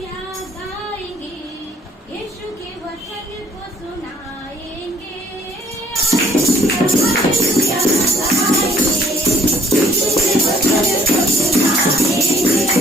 गाएंगे, यीशु के वचन को सुनाएंगे। हालेलुया गाएंगे, यीशु के वचन को सुनाएंगे।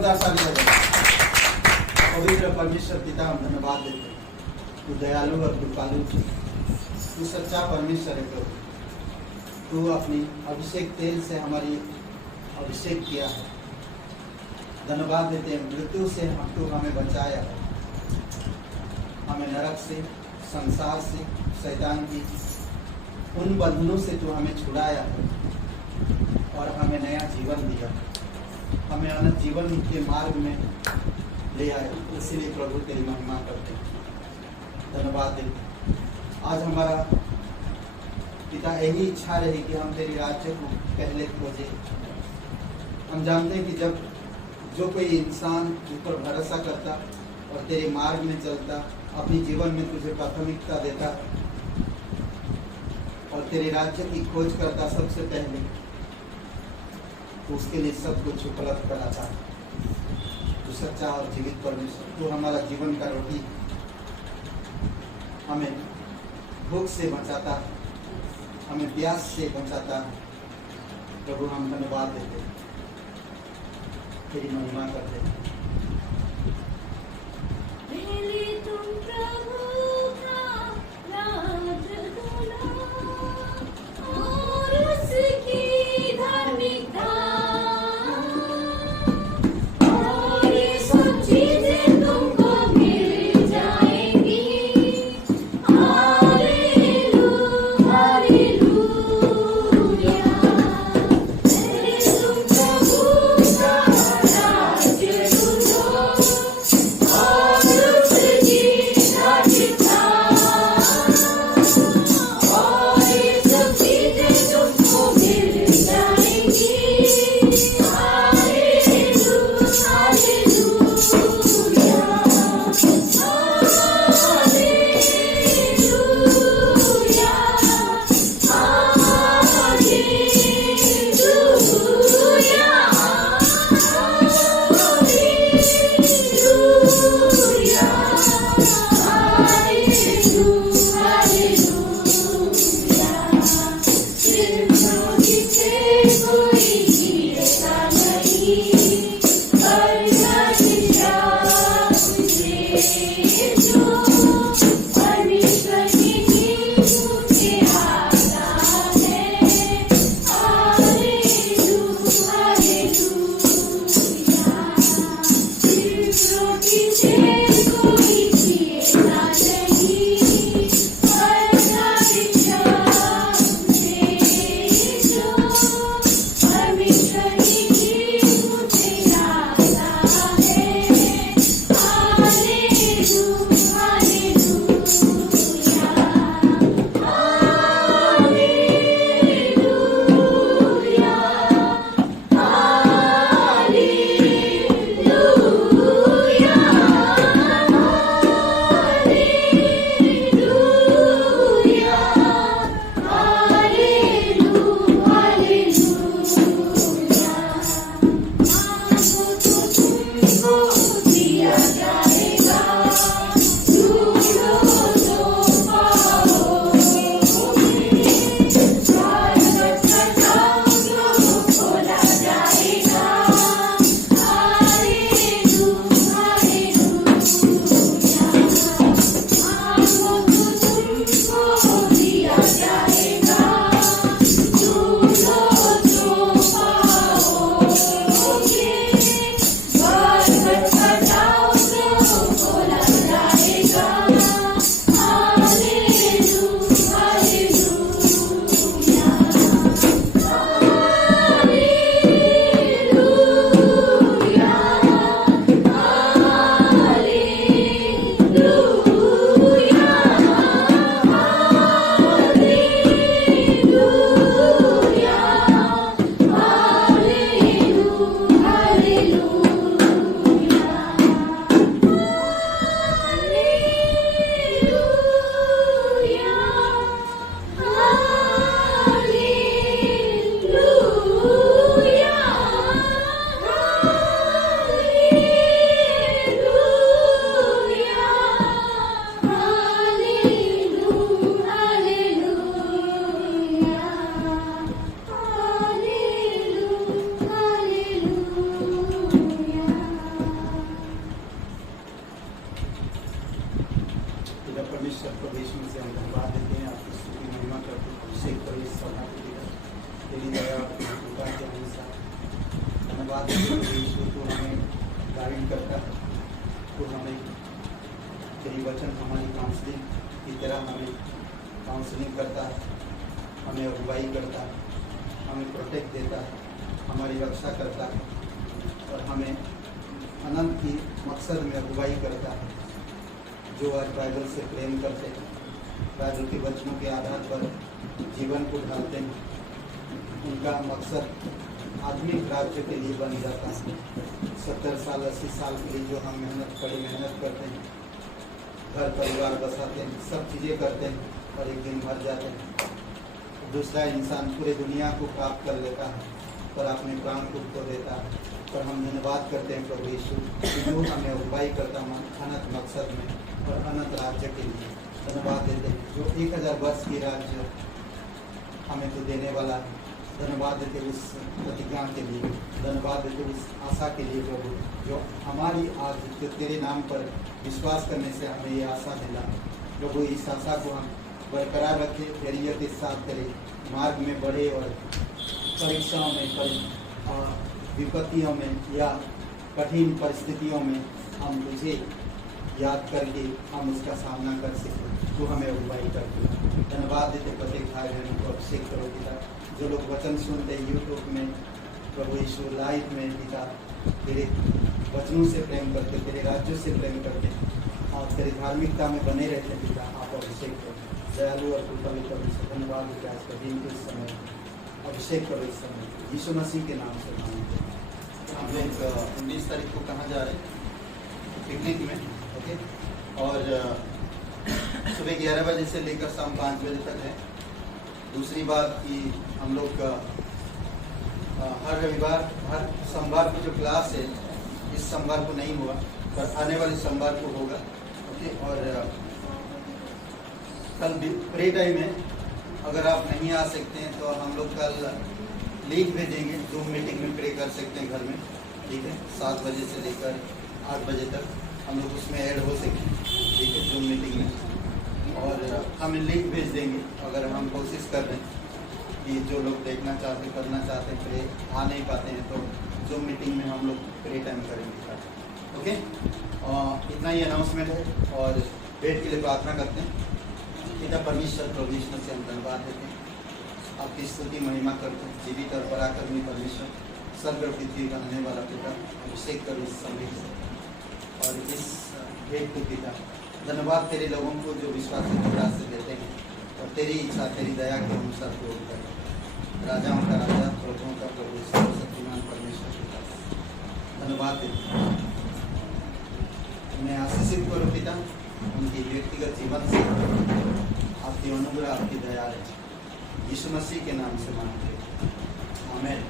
जोरदार ताली बजाएं। पवित्र परमेश्वर पिता, हम धन्यवाद देते हैं, तू दयालु और कृपालु, तू सच्चा परमेश्वर है प्रभु। तू अपनी अभिषेक तेल से हमारी अभिषेक किया है। धन्यवाद देते हैं, मृत्यु से तू हमें बचाया है, हमें नरक से, संसार से, शैतान की उन बंधनों से तू हमें छुड़ाया है और हमें नया जीवन दिया, हमें अनंत जीवन के मार्ग में ले आए। इसीलिए प्रभु तेरी महिमा करते हैं, धन्यवाद देते हैं। आज हमारा पिता यही इच्छा रही कि हम तेरी राज्य को पहले खोजे। हम जानते हैं कि जब जो कोई इंसान ऊपर भरोसा करता और तेरे मार्ग में चलता, अपने जीवन में तुझे प्राथमिकता देता और तेरे राज्य की खोज करता सबसे पहले, तो उसके लिए सब कुछ उपलब्ध कराता है। तो सच्चा और जीवित परमेश्वर, तो हमारा जीवन का रोटी, हमें भूख से बचाता है, हमें प्यास से बचाता है। प्रभु हम धन्यवाद देते हैं, तेरी महिमा करते हैं। पहले तुम प्रभु का राज तुला और उसकी धार्मिकता, और ये सब चीजें तुमको मिल जाएंगी। Hallelujah, hallelujah. पहले तुम प्रभु का राज तुलो और उसकी धार्मिकता, धन्यवाद है प्रभु यीशु, तू हमें गाइड करता है, तू हमें तेरी वचन हमारी काउंसलिंग की तरह हमें काउंसलिंग करता है, हमें अगुवाई करता है, हमें प्रोटेक्ट देता है, हमारी रक्षा करता है और हमें अनंत की मकसद में अगुवाई करता है। जो आज बाइबल से प्रेम करते हैं, बाइबल के वचनों के आधार पर जीवन को ढालते हैं, उनका मकसद आत्मिक राज्य के लिए बन जाता है। 70 साल 80 साल के लिए जो हम कड़ी मेहनत करते हैं, घर परिवार बसाते हैं, सब चीज़ें करते हैं और एक दिन मर जाते हैं। दूसरा इंसान पूरे दुनिया को प्राप्त कर लेता है पर अपने प्राण को खो देता है। पर हम धन्यवाद करते हैं प्रभु यीशु कि जो हमें अगुवाई करता है अनंत मकसद में और अनंत राज्य के लिए धन्यवाद देते हैं। जो 1000 वर्ष की राज्य हमें तो देने वाला है, धन्यवाद देते उस प्रतिज्ञा के लिए, धन्यवाद देते उस आशा के लिए प्रभु, जो हमारी आज जो तेरे नाम पर विश्वास करने से हमें ये आशा मिला। प्रभु इस आशा को हम बरकरार रखें, धैर्य के साथ करें, मार्ग में बढ़े और परीक्षाओं में विपत्तियों में या कठिन परिस्थितियों में हम तुझे याद करके हम उसका सामना कर सकें। तो हमें अगुवाई करके धन्यवाद देते प्रत्येक भाई बहनों को अभिषेक करो पिता। जो लोग वचन सुनते हैं यूट्यूब में प्रभु यीशु लाइव में पिता, तेरे वचनों से प्रेम करते, तेरे राज्यों से प्रेम करते और तेरी धार्मिकता में बने रहते पिता, आप अभिषेक करो। दयालु और कृपालु करो, धन्यवाद देते आज का दिन के इस समय अभिषेक करो। इस समय यीशु मसीह के नाम से मांगते हैं। हम लोग 19 तारीख को कहाँ जा रहे हैं? पिकनिक में, ओके। और सुबह 11 बजे से लेकर शाम 5 बजे तक है। दूसरी बात कि हम लोग हर रविवार हर सोमवार को जो क्लास है, इस सोमवार को नहीं हुआ पर आने वाले सोमवार को होगा, ओके। और कल प्रे टाइम है, अगर आप नहीं आ सकते हैं तो हम लोग कल लिंक भेजेंगे, जूम मीटिंग में प्रे कर सकते हैं घर में, ठीक है। 7 बजे से लेकर 8 बजे तक हम लोग उसमें ऐड हो सकें, ठीक है, जूम मीटिंग में। और हम लिंक भेज देंगे। अगर हम कोशिश कर रहे हैं कि जो लोग देखना चाहते करना चाहते हैं प्रे आ नहीं पाते हैं तो जूम मीटिंग में हम लोग प्रे टाइम करेंगे, ओके। इतना ही अनाउंसमेंट है और भेंट के लिए प्रार्थना करते हैं। पिता परमेश्वर प्रभु यीशु से हम धन्यवाद देते हैं, आपकी स्तुति महिमा करते हैं। जीवित और पराक्रमी परमेश्वर, स्वर्ग और पृथ्वी का रहने वाला पिता, अभिषेक करो इस समय से और इस भेंट को पिता। धन्यवाद तेरे लोगों को जो विश्वास से देते हैं और तेरी इच्छा तेरी दया के अनुसार पूर्ण करें। राजाओं का राजा, प्रभुओं का प्रभु, शक्तिमान परमेश्वर पिता, धन्यवाद देते हैं। उन्हें आशीषित करो पिता, उनकी व्यक्तिगत जीवन से आपकी अनुग्रह आपकी दया है। यीशु मसीह के नाम से मांगते हैं, आमीन।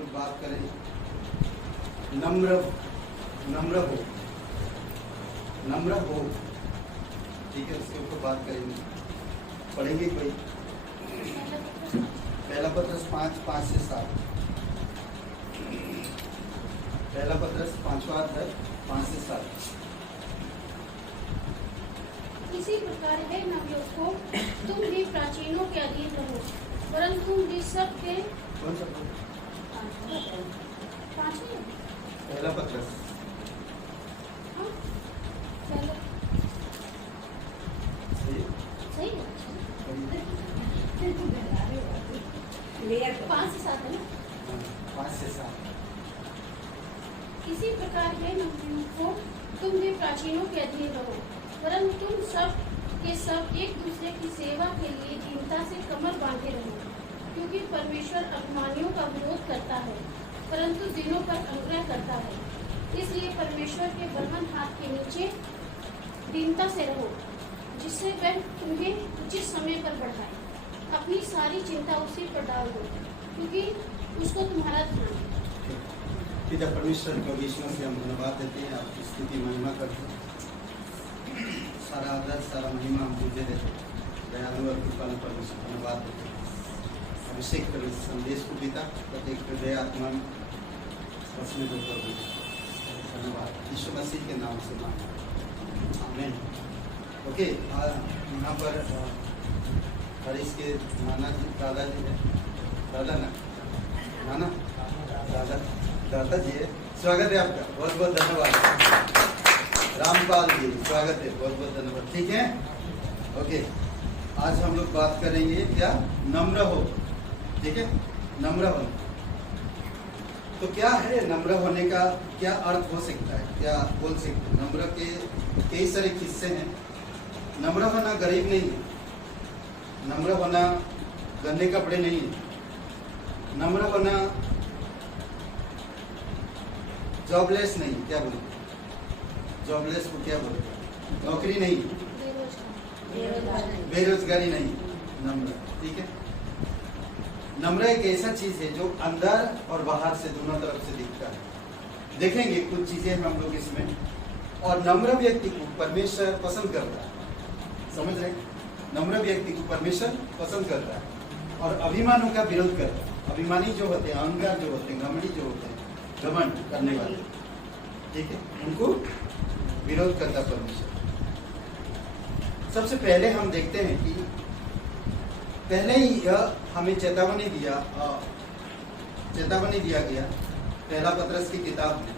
लोग बात करें नम्र नम्र हो, नम्र हो, ठीक है, उसके ऊपर बात करेंगे, पढ़ेंगे कोई। पहला पत्रस 5:5 से 7, पहला पत्रस 5वां अध्याय 5 से 7। इसी प्रकार है नवयुवकों, तुम भी प्राचीनों के अधीन रहो, वरन तुम भी सबके कौन सा पद? पांचवें पहला पत्रस हाँ पहले सही सही है है? 5 से 7 है ना। 5 से 7। इसी प्रकार है नवयुवकों, तुम भी प्राचीनों के अधीन रहो, वरन तुम सब के सब एक दूसरे की सेवा के लिए दीनता से कमर बांधे रहो, क्योंकि परमेश्वर अभिमानियों का विरोध करता है, परंतु दिनों पर अनुग्रह करता है। इसलिए परमेश्वर के बलवान हाथ के नीचे दीनता से रहो, जिससे वह तुम्हें उचित समय पर बढ़ाए। अपनी सारी चिंता उसी पर डाल दो, क्योंकि उसको तुम्हारा ध्यान है। पिता परमेश्वर को विष्णु से हम धन्यवाद देते हैं, आपकी स्तुति महिमा करते हैं। सारा आदर सारा महिमा हम तुझे देते हैं। दयालु और कृपालु परमेश्वर धन्यवाद देते हैं। अभिषेक कर इस संदेश को पिता प्रत्येक हृदय आत्मा में स्पर्श में दो धन्यवाद, यीशु मसीह के नाम से मांग आमीन। ओके, यहाँ पर हरीश के नाना जी दादाजी है, दादा ना नाना दादा जी है, स्वागत है आपका, बहुत बहुत धन्यवाद। रामपाल जी स्वागत है, बहुत बहुत धन्यवाद। ठीक है, ओके, आज हम लोग बात करेंगे क्या, नम्र हो। ठीक है, नम्र होना तो क्या है, नम्र होने का क्या अर्थ हो सकता है, क्या बोल सकते हैं। नम्र के कई सारे किस्से हैं। नम्र होना गरीब नहीं है, नम्र होना गंदे कपड़े नहीं है, नम्र होना जॉबलेस नहीं, क्या बोलते जॉबलेस को क्या बोलते, नौकरी नहीं, बेरोजगारी नहीं, नम्र। ठीक है, नम्र एक ऐसा चीज है जो अंदर और बाहर से दोनों तरफ से दिखता है। देखेंगे कुछ चीजें हम लोग इसमें। और नम्र व्यक्ति को परमेश्वर पसंद करता है, समझ रहे, नम्र व्यक्ति को परमेश्वर पसंद करता है और अभिमानों का विरोध करता है। अभिमानी जो होते हैं, अहंकार जो होते हैं, घमंडी जो होते हैं, घमंड करने वाले, ठीक है, उनको विरोध करता परमेश्वर। सबसे पहले हम देखते हैं कि पहले ही यह हमें चेतावनी दिया गया पहला पत्रस की किताब में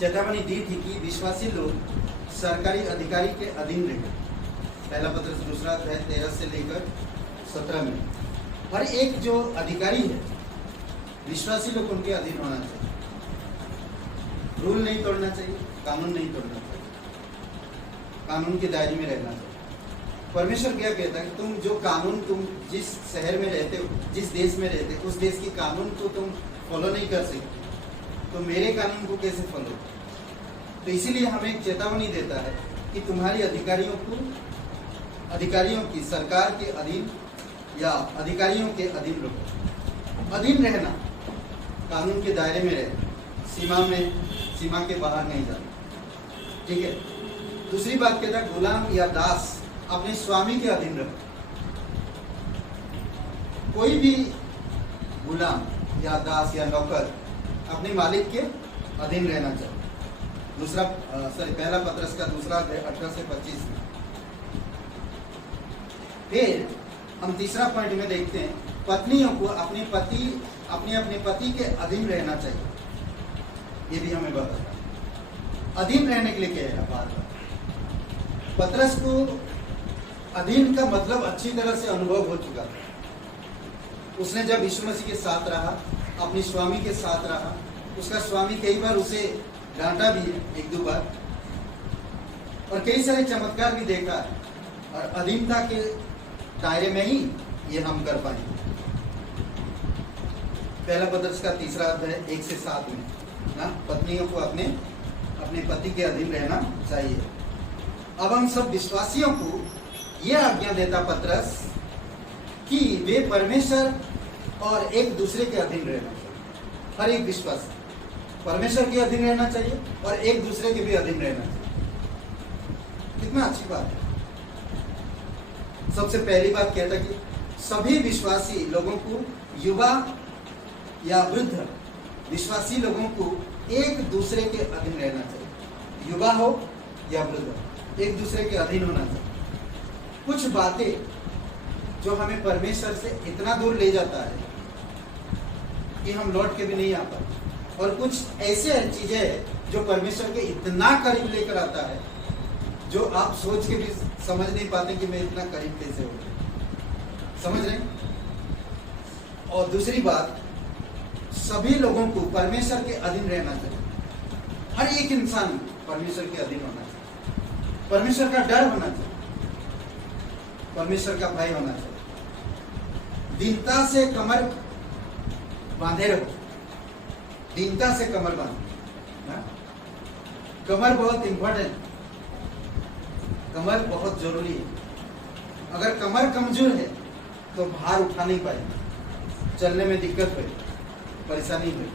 चेतावनी दी थी कि विश्वासी लोग सरकारी अधिकारी के अधीन रहे। पहला पत्रस 2 अध्याय 13 से लेकर 17 में हर एक जो अधिकारी है, विश्वासी लोग उनके अधीन होना चाहिए। रूल नहीं तोड़ना चाहिए, कानून नहीं तोड़ना चाहिए, कानून के दायरे में रहना चाहिए। परमेश्वर क्या कहता है कि तुम जो कानून, तुम जिस शहर में रहते हो, जिस देश में रहते हो, उस देश की कानून को तुम फॉलो नहीं कर सकते, तो मेरे कानून को कैसे फॉलो। तो इसीलिए हमें एक चेतावनी देता है कि तुम्हारी अधिकारियों की सरकार के अधीन या अधिकारियों के अधीन रहो। अधीन रहना, कानून के दायरे में रहना, सीमा के बाहर नहीं जाना। ठीक है, दूसरी बात कहता है गुलाम या दास अपने स्वामी के अधीन रहो। कोई भी गुलाम या दास या नौकर अपने मालिक के अधीन रहना चाहिए। पहला पत्रस का 2 अध्याय 18 से 25 में। फिर हम तीसरा पॉइंट में देखते हैं, पत्नियों को अपने पति के अधीन रहना चाहिए। ये भी हमें बताता है अधीन रहने के लिए क्या है। बार पत्रस को अधीन का मतलब अच्छी तरह से अनुभव हो चुका था। उसने जब यीशु मसीह के साथ रहा, अपने स्वामी के साथ रहा, उसका स्वामी कई बार उसे डांटा भी है, 1-2 बार, और कई सारे चमत्कार भी देखा है। और अधीनता के दायरे में ही ये हम कर पाएंगे। पहला पत्रस का 3 अध्याय 1 से 7 में ना, पत्नियों को अपने पति के अधीन रहना चाहिए। अब हम सब विश्वासियों को यह आज्ञा देता पत्रस कि वे परमेश्वर और एक दूसरे के अधीन रहना चाहिए। हर एक विश्वास परमेश्वर के अधीन रहना चाहिए और एक दूसरे के भी अधीन रहना चाहिए। कितना अच्छी बात है। सबसे पहली बात कहता कि सभी विश्वासी लोगों को, युवा या वृद्ध विश्वासी लोगों को एक दूसरे के अधीन रहना चाहिए। युवा हो या वृद्ध, एक दूसरे के अधीन होना चाहिए। कुछ बातें जो हमें परमेश्वर से इतना दूर ले जाता है कि हम लौट के भी नहीं आ पाते, और कुछ ऐसे चीजें हैं जो परमेश्वर के इतना करीब लेकर आता है जो आप सोच के भी समझ नहीं पाते कि मैं इतना करीब कैसे हो गया। समझ रहे हैं? और दूसरी बात, सभी लोगों को परमेश्वर के अधीन रहना चाहिए। हर एक इंसान परमेश्वर के अधीन होना चाहिए। परमेश्वर का डर होना चाहिए, परमेश्वर का भय होना चाहिए। दीनता से कमर बांधे रहो, दीनता से कमर बांधे। कमर बहुत इंपॉर्टेंट, कमर बहुत जरूरी है। अगर कमर कमजोर है तो भार उठा नहीं पाएंगे, चलने में दिक्कत हुई, परेशानी हुई।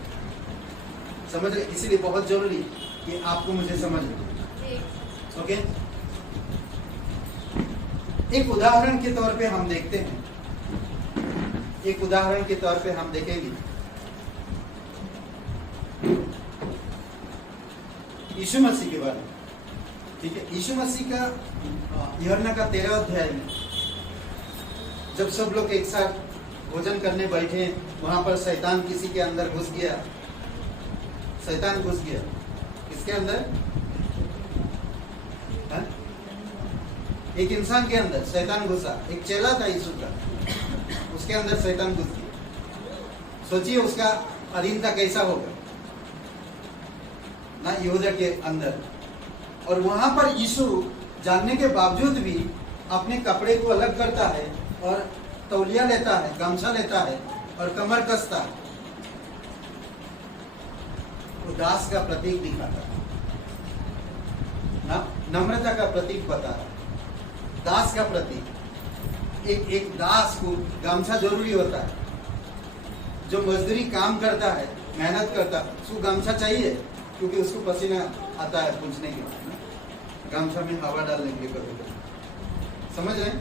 समझ रहे? इसीलिए बहुत जरूरी कि आपको मुझे समझ लो। ओके, एक उदाहरण के तौर पे हम देखते हैं, एक उदाहरण के तौर पे हम देखेंगे यीशु मसीह के बारे में। ठीक है, यीशु मसीह का यूहन्ना का 13 अध्याय में जब सब लोग एक साथ भोजन करने बैठे, वहां पर शैतान किसी के अंदर घुस गया। शैतान घुस गया किसके अंदर? है? एक इंसान के अंदर शैतान घुसा। एक चेला था यीशु का, उसके अंदर शैतान घुस गया। सोचिए उसका अधीनता कैसा होगा ना यहूदा के अंदर। और वहां पर यीशु जानने के बावजूद भी अपने कपड़े को अलग करता है और तौलिया लेता है, गमछा लेता है और कमर कसता है। वो दास का प्रतीक दिखाता है ना, नम्रता का प्रतीक बता रहा है, दास का प्रतीक। एक दास को गमछा जरूरी होता है। जो मजदूरी काम करता है, मेहनत करता है, उसको गमछा चाहिए क्योंकि उसको पसीना आता है पूछने के बाद, गमछा में हवा डालने के लिए। समझ रहे हैं?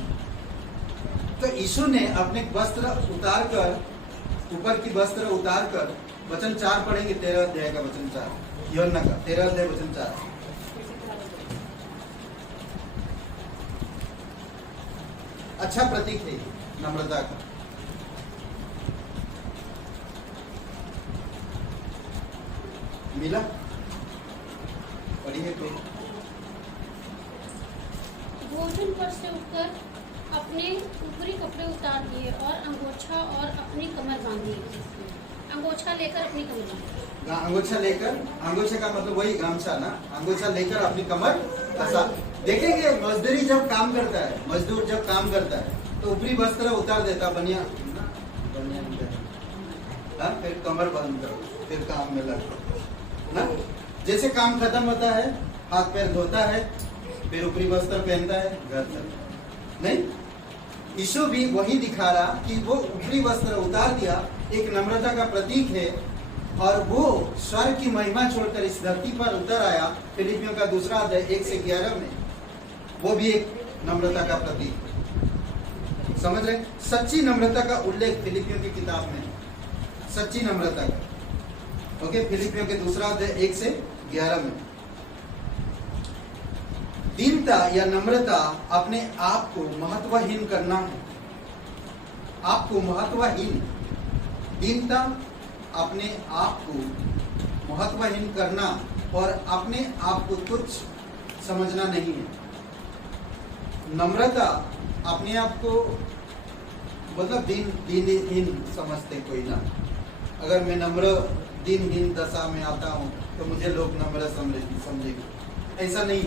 तो यीशु ने अपने वस्त्र उतार कर, ऊपर की वस्त्र उतार कर, वचन 4 पढ़ेंगे, 13 अध्याय का वचन 4, यूहन्ना का 13 अध्याय वचन 4। अच्छा प्रतीक है नम्रता का। मिला? पढ़िए कोई। भोजन पर से उठकर अपने ऊपरी कपड़े उतार दिए और अंगोछा और अपनी कमर बांधी। अंगोछा लेकर अपनी कमर बांधी। अंगोछा लेकर, अंगोछा का मतलब वही गमछा ना, अंगोछा लेकर अपनी कमर कसा। देखेंगे मजदूरी जब काम करता है, मजदूर जब काम करता है तो ऊपरी वस्त्र उतार देता, बनिया फिर कमर बंद करो, फिर काम में लगता ना। जैसे काम खत्म होता है, हाथ पैर धोता है, फिर ऊपरी वस्त्र पहनता है, घर चलता। नहीं, यीशु भी वही दिखा रहा कि वो ऊपरी वस्त्र उतार दिया, एक नम्रता का प्रतीक है। और वो स्वर्ग की महिमा छोड़कर इस धरती पर उतर आया। फिलिपियों का 2 अध्याय 1 से 11 में, वो भी एक नम्रता का प्रतीक। समझ रहे? सच्ची नम्रता का उल्लेख फिलिपियों की किताब में, सच्ची नम्रता का। ओके, फिलिपियों के 2 अध्याय 1 से 11 में। दीनता या नम्रता अपने आप को महत्वहीन करना है। आपको महत्वहीन, दीनता अपने आप को महत्वहीन करना और अपने आप को तुच्छ समझना नहीं है। नम्रता अपने आप को मतलब दीनहीन समझते कोई ना। अगर मैं नम्र दीनहीन दशा में आता हूँ तो मुझे लोग नम्र समझेंगे, ऐसा नहीं।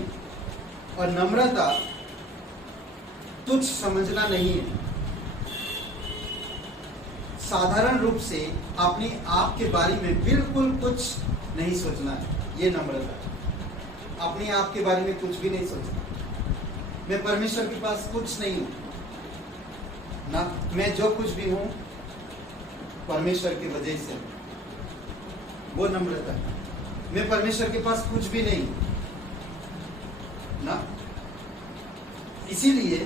और नम्रता तुच्छ समझना नहीं है। साधारण रूप से अपने आप के बारे में बिल्कुल कुछ नहीं सोचना है, ये नम्रता। अपने आप के बारे में कुछ भी नहीं सोचना। मैं परमेश्वर के पास कुछ नहीं हूं ना, मैं जो कुछ भी हूं परमेश्वर की वजह से, वो नम्रता है। मैं परमेश्वर के पास कुछ भी नहीं ना, इसीलिए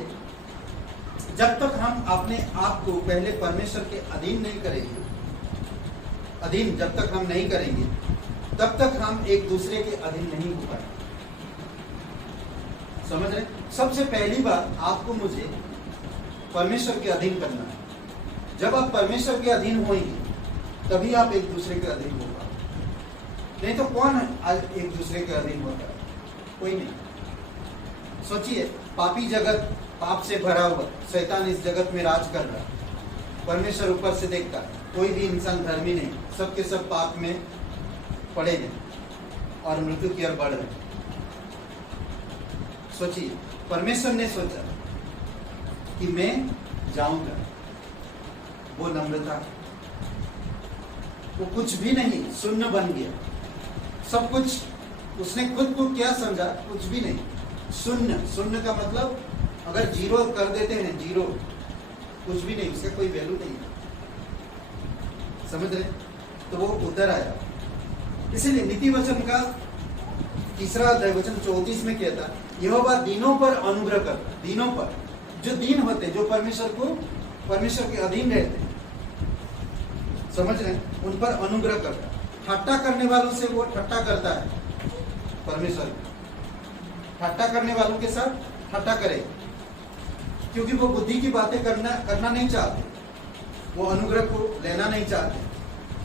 जब तक हम अपने आप को पहले परमेश्वर के अधीन नहीं करेंगे, अधीन जब तक हम नहीं करेंगे, तब तक हम एक दूसरे के अधीन नहीं हो पाएंगे। समझ रहे? सबसे पहली बात आपको मुझे परमेश्वर के अधीन करना है। जब आप परमेश्वर के अधीन होंगे तभी आप एक दूसरे के अधीन हो पाएंगे। नहीं तो कौन आज एक दूसरे के अधीन होता है? कोई नहीं। सोचिए, पापी जगत, पाप से भरा हुआ, शैतान इस जगत में राज कर रहा है। परमेश्वर ऊपर से देखता है, कोई भी इंसान धर्मी नहीं, सबके सब पाप में पड़े हैं और मृत्यु की ओर बढ़ रहे हैं। सोचिए, परमेश्वर ने सोचा कि मैं जाऊंगा, वो नम्रता, वो कुछ भी नहीं, शून्य बन गया। सब कुछ उसने खुद को क्या समझा? कुछ भी नहीं, शून्य। शून्य का मतलब अगर जीरो कर देते हैं, जीरो, कुछ भी नहीं, उसका कोई वैल्यू नहीं है। समझ रहे? तो वो उतर आया। इसीलिए नीति वचन का तीसरा अध्याय वचन 34 में कहता है, यहोवा दीनों पर अनुग्रह करता। दीनों पर, जो दीन होते, जो परमेश्वर के अधीन रहते, समझ रहे, उन पर अनुग्रह करता। ठट्टा करने वालों से वो ठट्टा करता है। परमेश्वर ठट्टा करने वालों के साथ ठट्टा करे, क्योंकि वो बुद्धि की बातें करना नहीं चाहते, वो अनुग्रह को लेना नहीं चाहते,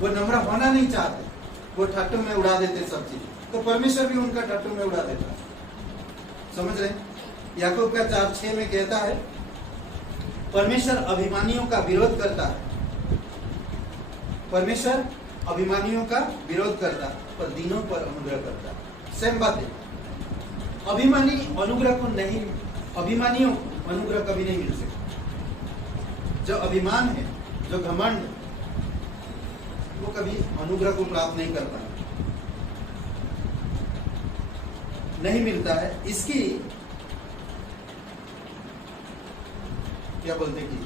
वो नम्र होना नहीं चाहते, वो ठट्टों में उड़ा देते सब चीज। तो परमेश्वर भी उनका ठट्टों में उड़ा देता है। समझ रहे? याकूब का 4:6 में कहता है, परमेश्वर अभिमानियों का विरोध करता है। परमेश्वर अभिमानियों का विरोध करता है, पर दीनों पर अनुग्रह करता है। सेम बात है। अभिमानी अनुग्रह को नहीं, अभिमानियों को अनुग्रह कभी नहीं मिल सकता। जो अभिमान है, जो घमंड है, वो कभी अनुग्रह को प्राप्त नहीं कर पाए, नहीं मिलता है। इसकी क्या बोलते कि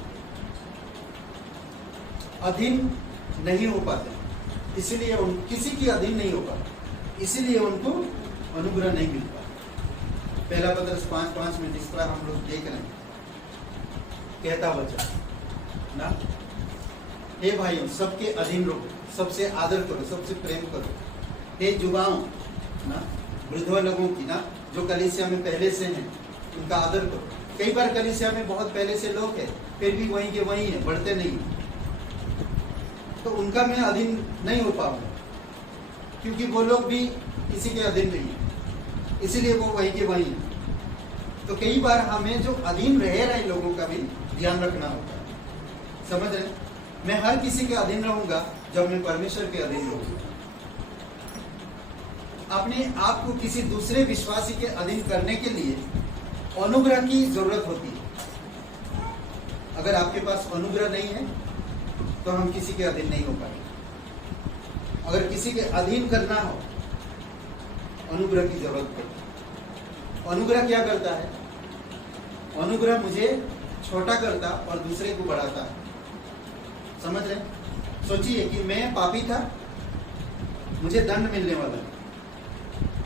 अधीन नहीं हो पाते, इसीलिए उन किसी के अधीन नहीं हो पाते, इसीलिए उनको अनुग्रह नहीं मिलता। पहला पत्रस 5:5 में जिस तरह हम लोग देख रहे हैं, कहता वचन ना, हे भाइयों, सबके अधीन रहो, सबसे आदर करो, सबसे प्रेम करो। हे युवाओं ना, वृद्धों लोगों की ना, जो कलीसिया में पहले से हैं, उनका आदर करो। कई बार कलीसिया में बहुत पहले से लोग हैं, फिर भी वहीं के वहीं है, बढ़ते नहीं, तो उनका मैं अधीन नहीं हो पाऊंगा, क्योंकि वो लोग भी किसी के अधीन नहीं है, इसीलिए वो वहीं के वहीं है। तो कई बार हमें जो अधीन रह रहे लोगों का भी ध्यान रखना होता है। समझ रहे? मैं हर किसी के अधीन रहूंगा जब मैं परमेश्वर के अधीन रहूंगा। अपने आप को किसी दूसरे विश्वासी के अधीन करने के लिए अनुग्रह की जरूरत होती है। अगर आपके पास अनुग्रह नहीं है तो हम किसी के अधीन नहीं हो पाएंगे। अगर किसी के अधीन करना हो, अनुग्रह की जरूरत पड़ती है। अनुग्रह क्या करता है? अनुग्रह मुझे छोटा करता और दूसरे को बढ़ाता है। समझ रहे? सोचिए कि मैं पापी था, मुझे दंड मिलने वाला है,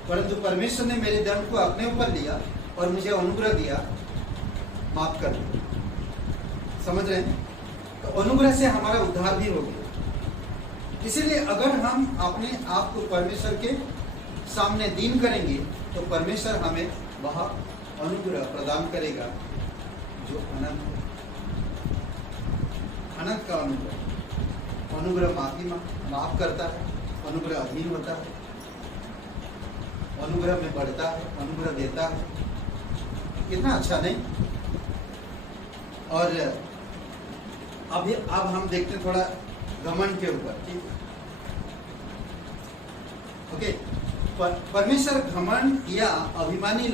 परंतु परमेश्वर ने मेरे दंड को अपने ऊपर लिया और मुझे अनुग्रह दिया, माफ कर दिया। समझ रहे हैं? तो अनुग्रह से हमारा उद्धार भी हो गया। इसीलिए अगर हम अपने आप को परमेश्वर के सामने दीन करेंगे तो परमेश्वर हमें वह अनुग्रह प्रदान करेगा जो अनंत है। अनंत का अनुग्रह। अनुग्रह माफ करता है, अनुग्रह अधीन होता है, अनुग्रह में बढ़ता है, अनुग्रह देता है। कितना अच्छा नहीं? और अब हम देखते हैं थोड़ा घमंड के ऊपर। ठीक, ओके। परमेश्वर घमंड या अभिमानी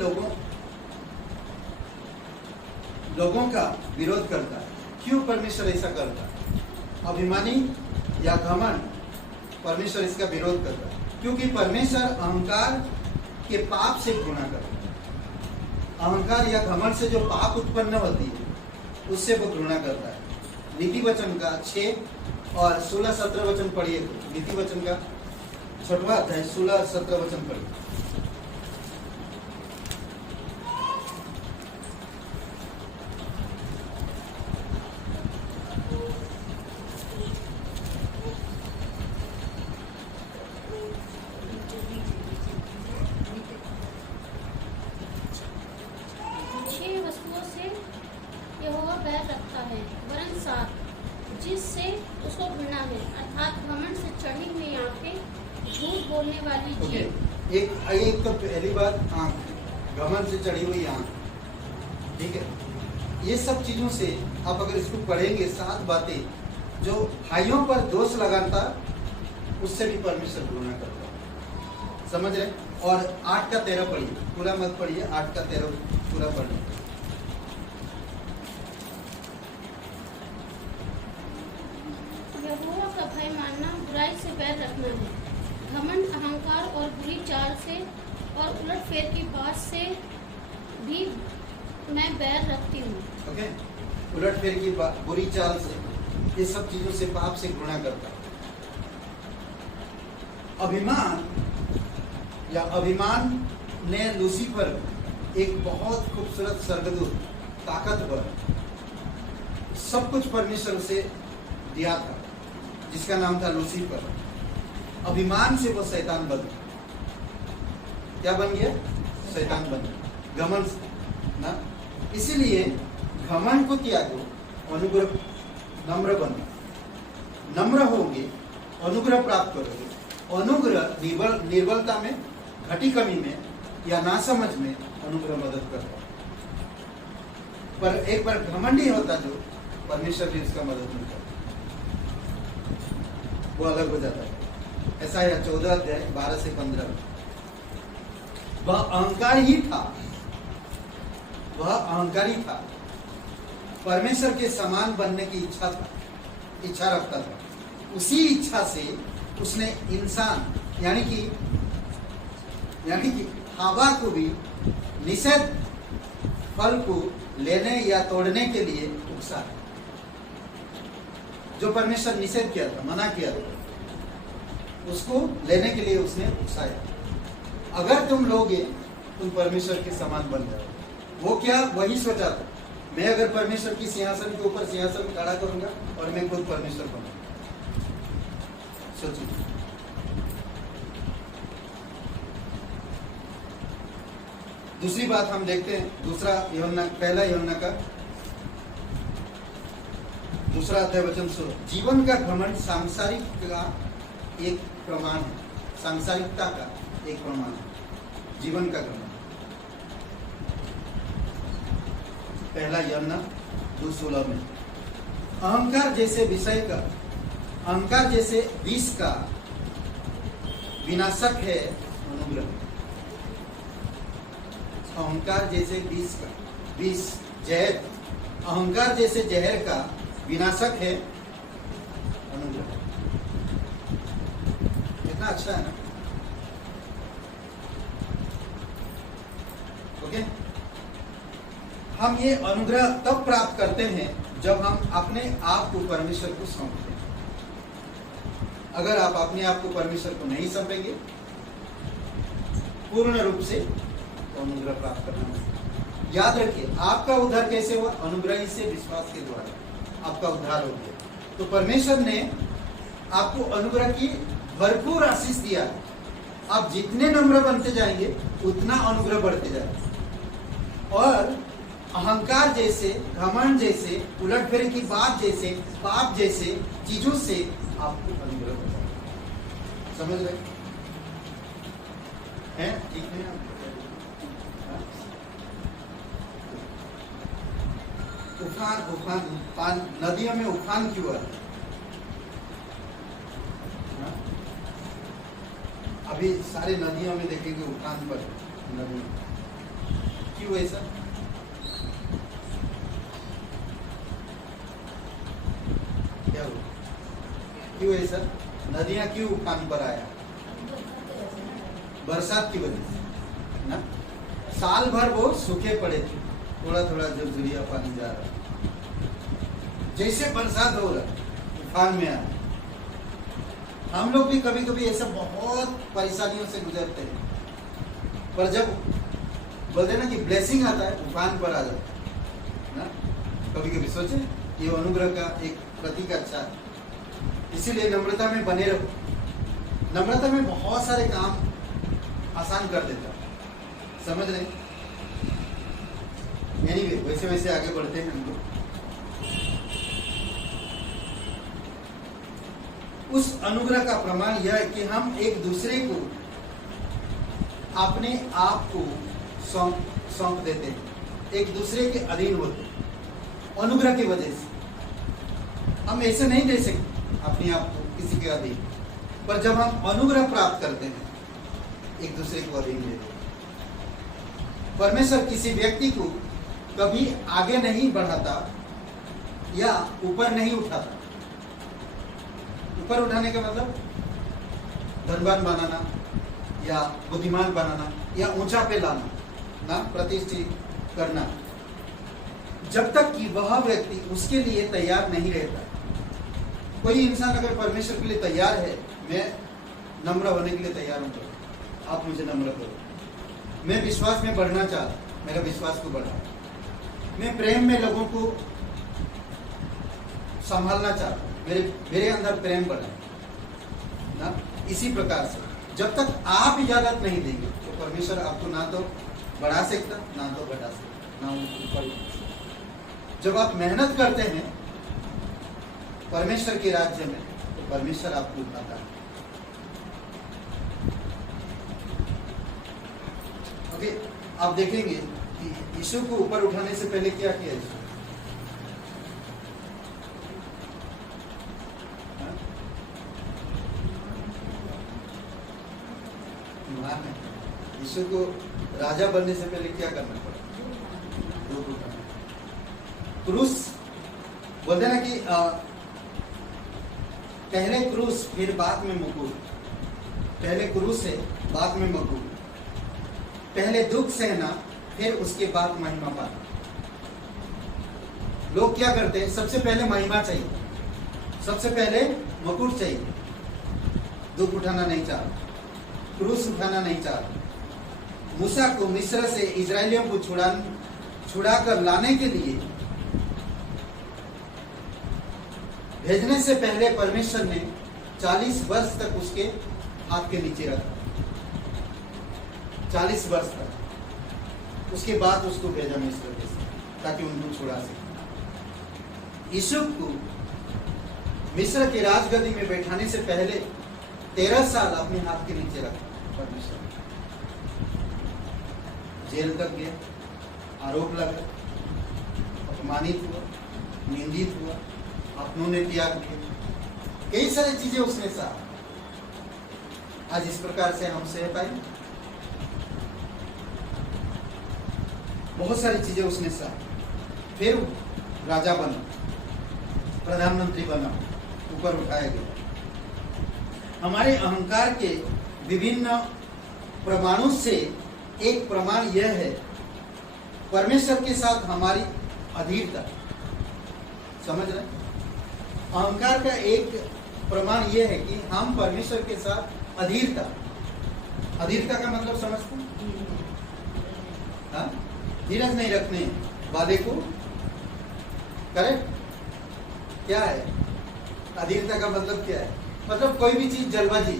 लोगों का विरोध करता है। क्यों परमेश्वर ऐसा करता है? अभिमानी या घमंड, परमेश्वर इसका विरोध करता है क्योंकि परमेश्वर अहंकार के पाप से घृणा करता है। अहंकार या घमंड से जो पाप उत्पन्न होती है उससे वो घृणा करता है। नीति वचन का 6 और 16-17 वचन पढ़िए, नीति वचन का 6वां अध्याय 16-17 वचन पढ़िए। जिससे उसको घृणा है, अर्थात घमंड से चढ़ी हुई आंखें, झूठ बोलने वाली जीभ। एक तो पहली बात आंख, घमंड से चढ़ी हुई आंख, ठीक है। ये सब चीजों से आप अगर इसको पढ़ेंगे, 7 बातें जो भाइयों पर दोष लगाता, उससे भी परमेश्वर घृणा करता, समझ रहे। और 8 का 13 पढ़िए, पूरा मत पढ़िए, 8 का 13 पूरा पढ़िए। यहोवा का भय मानना बुराई से बैर रखना है, घमंड, अहंकार और बुरी चाल से और उलटफेर की बात से भी मैं बैर रखती हूँ। ओके, उलटफेर की बुरी चाल से, ये सब चीजों से, पाप से घृणा करता। अभिमान या अभिमान ने लूसीफर, एक बहुत खूबसूरत स्वर्गदूत, ताकतवर, सब कुछ परमेश्वर से दिया था, जिसका नाम था लूसीफर। अभिमान से वो शैतान बन गया। क्या बन गया? शैतान बन गया, घमंड ना। इसीलिए घमंड को त्यागो, अनुग्रह, नम्र बनो। नम्र होंगे, अनुग्रह प्राप्त करोगे। अनुग्रह निर्बलता में, घटी कमी में या नासमझ में अनुग्रह मदद करता है। पर एक बार घमंडी होता जो, परमेश्वर भी उसका मदद नहीं करता, वो अलग हो जाता है। ऐसा है 14 अध्याय 12 से 15। वह अहंकार ही था, वह अहंकारी था, परमेश्वर के समान बनने की इच्छा रखता था। उसी इच्छा से उसने इंसान यानी कि हवा को भी निषेध फल को लेने या तोड़ने के लिए उकसाया। जो परमेश्वर निषेध किया था, मना किया था, उसको लेने के लिए उसने उकसाया। अगर तुम लोगे, तुम परमेश्वर के समान बन जाओ। वो क्या? वही सोचा था, मैं अगर परमेश्वर की सिंहासन के ऊपर सिंहासन खड़ा करूंगा और मैं खुद परमेश्वर बनूंगा। सोचिए। दूसरी बात हम देखते हैं, पहला यूहन्ना का 2 अध्याय वचन 16। जीवन का घमंड सांसारिक का एक प्रमाण है, सांसारिकता का एक प्रमाण है, जीवन का घमंड। पहला यूहन्ना 2:16 में, अहंकार जैसे विष का विनाशक है अनुग्रह। अहंकार जैसे अहंकार जैसे जहर का विनाशक है अनुग्रह। कितना अच्छा है ना। ओके, हम ये अनुग्रह तब प्राप्त करते हैं जब हम अपने आप को परमेश्वर को सौंपते हैं। अगर आप अपने आप को परमेश्वर को नहीं सौंपेंगे पूर्ण रूप से, तो अनुग्रह प्राप्त करना है। याद रखिए, आपका उद्धार कैसे हुआ? अनुग्रह से, विश्वास के द्वारा आपका उद्धार हो गया। तो परमेश्वर ने आपको अनुग्रह की भरपूर आशीष दिया। आप जितने नम्र बनते जाएंगे उतना अनुग्रह बढ़ते जाएगा। और अहंकार जैसे, घमंड जैसे, उलटफेर की बात जैसे, पाप जैसे चीजों से आपको अनुग्रह होता है। समझ रहे हैं? ठीक है ना? उफान, नदियों में उफान क्यों है? अभी सारे नदियों में देखेंगे उफान पर, नदी क्यों ऐसा? क्या हुआ? क्यों ऐसा? नदियां क्यों उफान पर आया? बरसात की वजह से ना। साल भर वो सूखे पड़े थे, थोड़ा थोड़ा झुरझुरिया पानी जा रहा। जैसे बरसात हो रहा, तूफान में आया, हम लोग भी कभी कभी ऐसा बहुत परेशानियों से गुजरते हैं, पर जब बोलते हैं ना कि ब्लेसिंग आता है, उफान पर आ जाता है ना। कभी कभी सोचे ये अनुग्रह का एक प्रतीक अच्छा है, इसीलिए नम्रता में बने रहो। नम्रता में बहुत सारे काम आसान कर देता है, समझ रहे? एनीवे, वैसे वैसे आगे बढ़ते हैं हम लोग। उस अनुग्रह का प्रमाण यह है कि हम एक दूसरे को अपने आप को सौंप देते हैं, एक दूसरे के अधीन होते हैं। अनुग्रह की वजह से हम ऐसे नहीं दे सकते अपने आप को किसी के अधीन, पर जब हम अनुग्रह प्राप्त करते हैं एक दूसरे को अधीन देते हैं। परमेश्वर किसी व्यक्ति को कभी आगे नहीं बढ़ाता या ऊपर नहीं उठाता। ऊपर उठाने का मतलब धनवान बनाना या बुद्धिमान बनाना या ऊंचा पे लाना ना, प्रतिष्ठित करना, जब तक कि वह व्यक्ति उसके लिए तैयार नहीं रहता। कोई इंसान अगर परमेश्वर के लिए तैयार है, मैं नम्र होने के लिए तैयार हूं, आप मुझे नम्र करो। मैं विश्वास में बढ़ना चाहता, मेरा विश्वास को बढ़ाओ। मैं प्रेम में लोगों को संभालना चाहता, मेरे अंदर प्रेम बढ़े ना। इसी प्रकार से जब तक आप इजाजत नहीं देंगे तो परमेश्वर आपको ना तो बढ़ा सकता, ना तो घटा सकता, ना ऊपर। जब आप मेहनत करते हैं परमेश्वर के राज्य में, तो परमेश्वर आपको उठाता है। ओके, आप देखेंगे कि यीशु को ऊपर उठाने से पहले क्या किया यीशु? यीशु को राजा बनने से पहले क्या करना पड़ा? दुख उठाना। क्रूस, बोलते ना कि पहले क्रूस फिर बाद में मुकुट। पहले क्रूस है, बाद में मुकुट। पहले दुख सहना, फिर उसके बाद महिमा पाना। लोग क्या करते हैं? सबसे पहले महिमा चाहिए, सबसे पहले मुकुट चाहिए, दुख उठाना नहीं चाहते, क्रूस उठाना नहीं चाहते। मूसा को मिस्र से इजरायलियों को छुड़ा कर लाने के लिए भेजने से पहले परमेश्वर ने 40 वर्ष तक उसके हाथ के नीचे रखा। 40 वर्ष तक, उसके बाद उसको भेजा मिस्र देश ताकि उनको छुड़ा सके। यूसुफ को मिस्र के राजगद्दी में बैठाने से पहले 13 साल अपने हाथ के नीचे रखा परमेश्वर। जेल तक गया, आरोप लगा, अपमानित हुआ, निंदित हुआ, अपनों ने त्याग दिया, कई सारी चीजें उसने सहा। आज इस प्रकार से हम सह पाए? बहुत सारी चीजें उसने सहा। फिर राजा बना, प्रधानमंत्री बना, ऊपर उठाया गया। हमारे अहंकार के विभिन्न प्रमाणों से एक प्रमाण यह है परमेश्वर के साथ हमारी अधीरता। समझ रहे? अहंकार का एक प्रमाण यह है कि हम परमेश्वर के साथ अधीरता। अधीरता का मतलब समझते हैं? हाँ? धीरज नहीं रखने वादे को। करेक्ट? क्या है अधीरता का मतलब? क्या है मतलब? कोई भी चीज जल्दबाजी,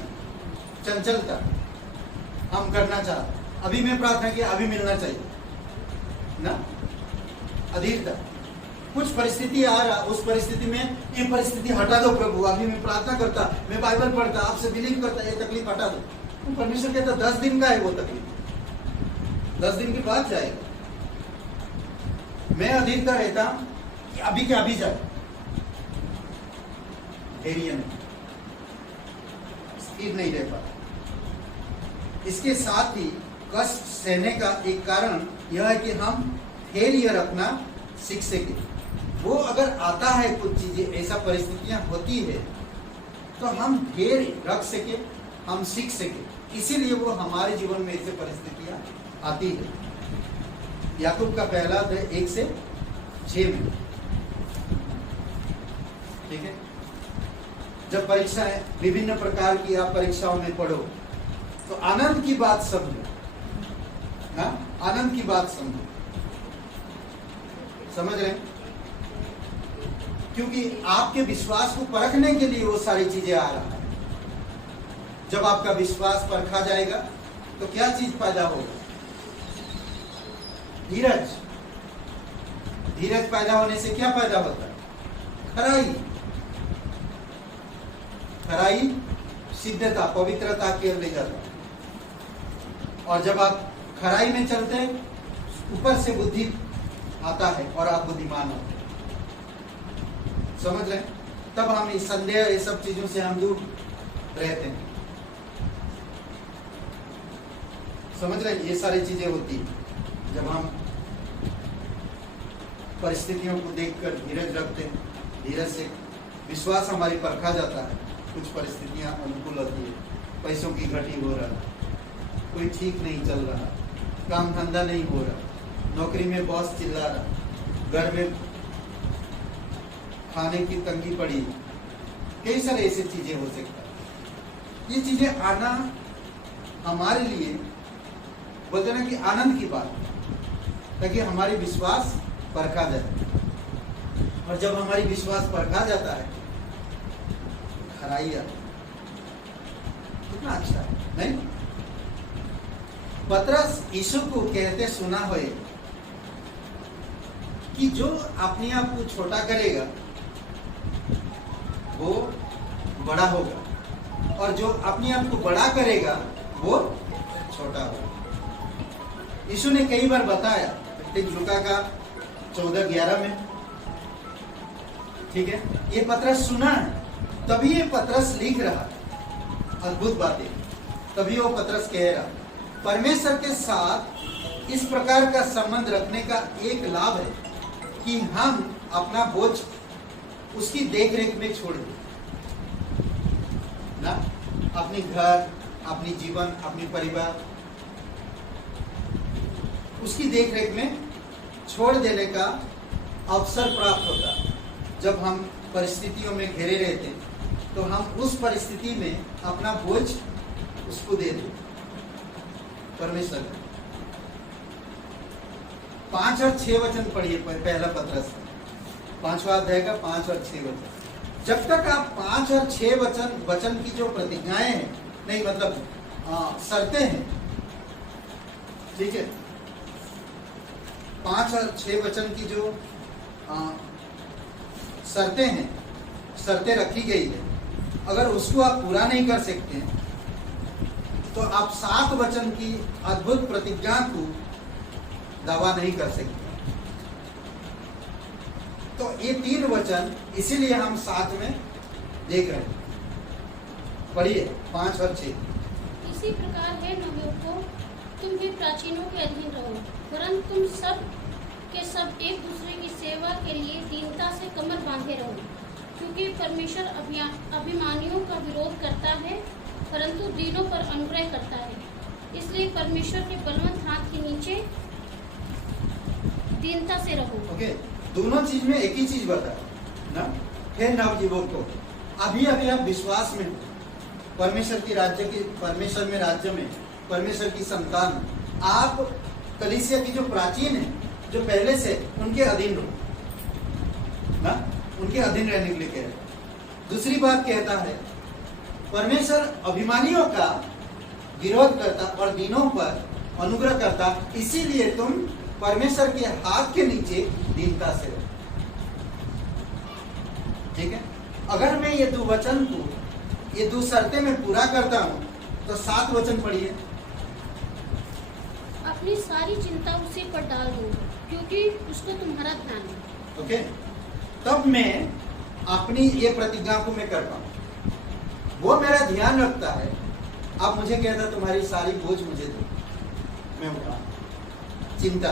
चंचलता, हम करना चाहते, अभी मैं प्रार्थना किया, अभी मिलना चाहिए ना। अधीरता, कुछ परिस्थिति आ रहा, उस परिस्थिति में ये परिस्थिति हटा दो प्रभु, अभी मैं प्रार्थना करता, मैं बाइबल पढ़ता, आपसे बिलीव करता, ये तकलीफ हटा दो। तो परमेश्वर कहता 10 दिन का है वो तकलीफ, 10 दिन के बाद जाएगा। मैं अधीरता रहता कि अभी के अभी जाए, धैर्य नहीं, स्थिर नहीं रह पाता। इसके साथ ही कष्ट सहने का एक कारण यह है कि हम धैर्य रखना सीख सके। वो अगर आता है, कुछ चीजें ऐसा परिस्थितियां होती है, तो हम धैर्य रख सके, हम सीख सके। इसीलिए वो हमारे जीवन में ऐसे परिस्थितियां आती है। याकूब का पहला अध्याय 1 से 6 में, ठीक है। जब परीक्षाएं विभिन्न प्रकार की आप परीक्षाओं में पढ़ो तो आनंद की बात समझो, ना आनंद की बात समझो, समझ रहे हैं? क्योंकि आपके विश्वास को परखने के लिए वो सारी चीजें आ रहा है। जब आपका विश्वास परखा जाएगा तो क्या चीज पैदा होगा? धीरज। धीरज पैदा होने से क्या पैदा होता है? खराई। खराई सिद्धता, पवित्रता की ओर ले जाता है। और जब आप खराई में चलते हैं, ऊपर से बुद्धि आता है और आप बुद्धिमान होते हैं। समझ रहे हैं? तब हम इस संदेह, ये सब चीजों से हम दूर रहते हैं। समझ रहे हैं? ये सारी चीजें होती हैं जब हम परिस्थितियों को देखकर धीरज रखते हैं। धीरज से विश्वास हमारी परखा जाता है। कुछ परिस्थितियां अनुकूल होती है, पैसों की घटी हो रहा है, कोई ठीक नहीं चल रहा, काम धंधा नहीं हो रहा, नौकरी में बॉस चिल्ला रहा, घर में खाने की तंगी पड़ी, कई सारे ऐसी चीजें हो सकता है। ये चीजें आना हमारे लिए बोलते ना कि आनंद की बात, ताकि हमारी विश्वास परखा जाए। और जब हमारी विश्वास परखा जाता है, खराई कितना अच्छा है, नहीं? पतरस यीशु को कहते सुना हुए कि जो अपने आप को छोटा करेगा वो बड़ा होगा, और जो अपने आप को बड़ा करेगा वो छोटा होगा। यीशु ने कई बार बताया, लूका का 14:11 में, ठीक है? ये पतरस सुना है, तभी ये पतरस लिख रहा। अद्भुत बातें, तभी वो पतरस कह रहा। परमेश्वर के साथ इस प्रकार का संबंध रखने का एक लाभ है कि हम अपना बोझ उसकी देखरेख में छोड़ दें ना। अपनी घर, अपनी जीवन, अपनी परिवार, उसकी देखरेख में छोड़ देने का अवसर प्राप्त होता है। जब हम परिस्थितियों में घिरे रहते हैं तो हम उस परिस्थिति में अपना बोझ उसको दे दें, परमेश्वर। 5 और 6 वचन पढ़िए, पहला पतरस 5वां अध्याय का 5 और 6 वचन। जब तक आप 5 और 6 वचन की जो प्रतिज्ञाएं हैं, नहीं मतलब शर्तें हैं, ठीक है, 5 और 6 वचन की जो शर्तें हैं, शर्तें रखी गई है, अगर उसको आप पूरा नहीं कर सकते हैं तो आप 7 वचन की अद्भुत प्रतिज्ञा को दावा नहीं कर सकते। तो ये 3 वचन इसीलिए हम साथ में देख रहे हैं। पढ़िए 5 और 6। इसी प्रकार है नवयुवकों, तुम भी प्राचीनों के अधीन रहो, परंतु तुम सब के सब एक दूसरे की सेवा के लिए दीनता से कमर बांधे रहो, क्योंकि परमेश्वर अभिमानियों का विरोध करता है, परंतु दीनों पर अनुग्रह करता है। इसलिए परमेश्वर के बलवंत हाथ के नीचे दीनता से रहो। ओके, दोनों चीज में एक ही चीज बता ना। हे नवयुवकों, अभी अभी आप विश्वास में, परमेश्वर की राज्य की, परमेश्वर में राज्य में, परमेश्वर की संतान, आप कलीसिया की जो प्राचीन है, जो पहले से, उनके अधीन रहो ना, उनके अधीन रहने के लिए कह रहे। दूसरी बात कहता है, परमेश्वर अभिमानियों का विरोध करता और दीनों पर अनुग्रह करता, इसीलिए तुम परमेश्वर के हाथ के नीचे दीनता से रहो। ठीक है? अगर मैं ये 2 वचन को, ये 2 शर्तें मैं पूरा करता हूं तो 7 वचन पढ़िए। अपनी सारी चिंता उसी पर डाल दो, क्योंकि उसको तुम्हारा ध्यान है। ओके, तब मैं अपनी ये प्रतिज्ञा को मैं कर पाऊं। वो मेरा ध्यान रखता है। अब मुझे कहता तुम्हारी सारी बोझ मुझे दो, मैं उठा चिंता।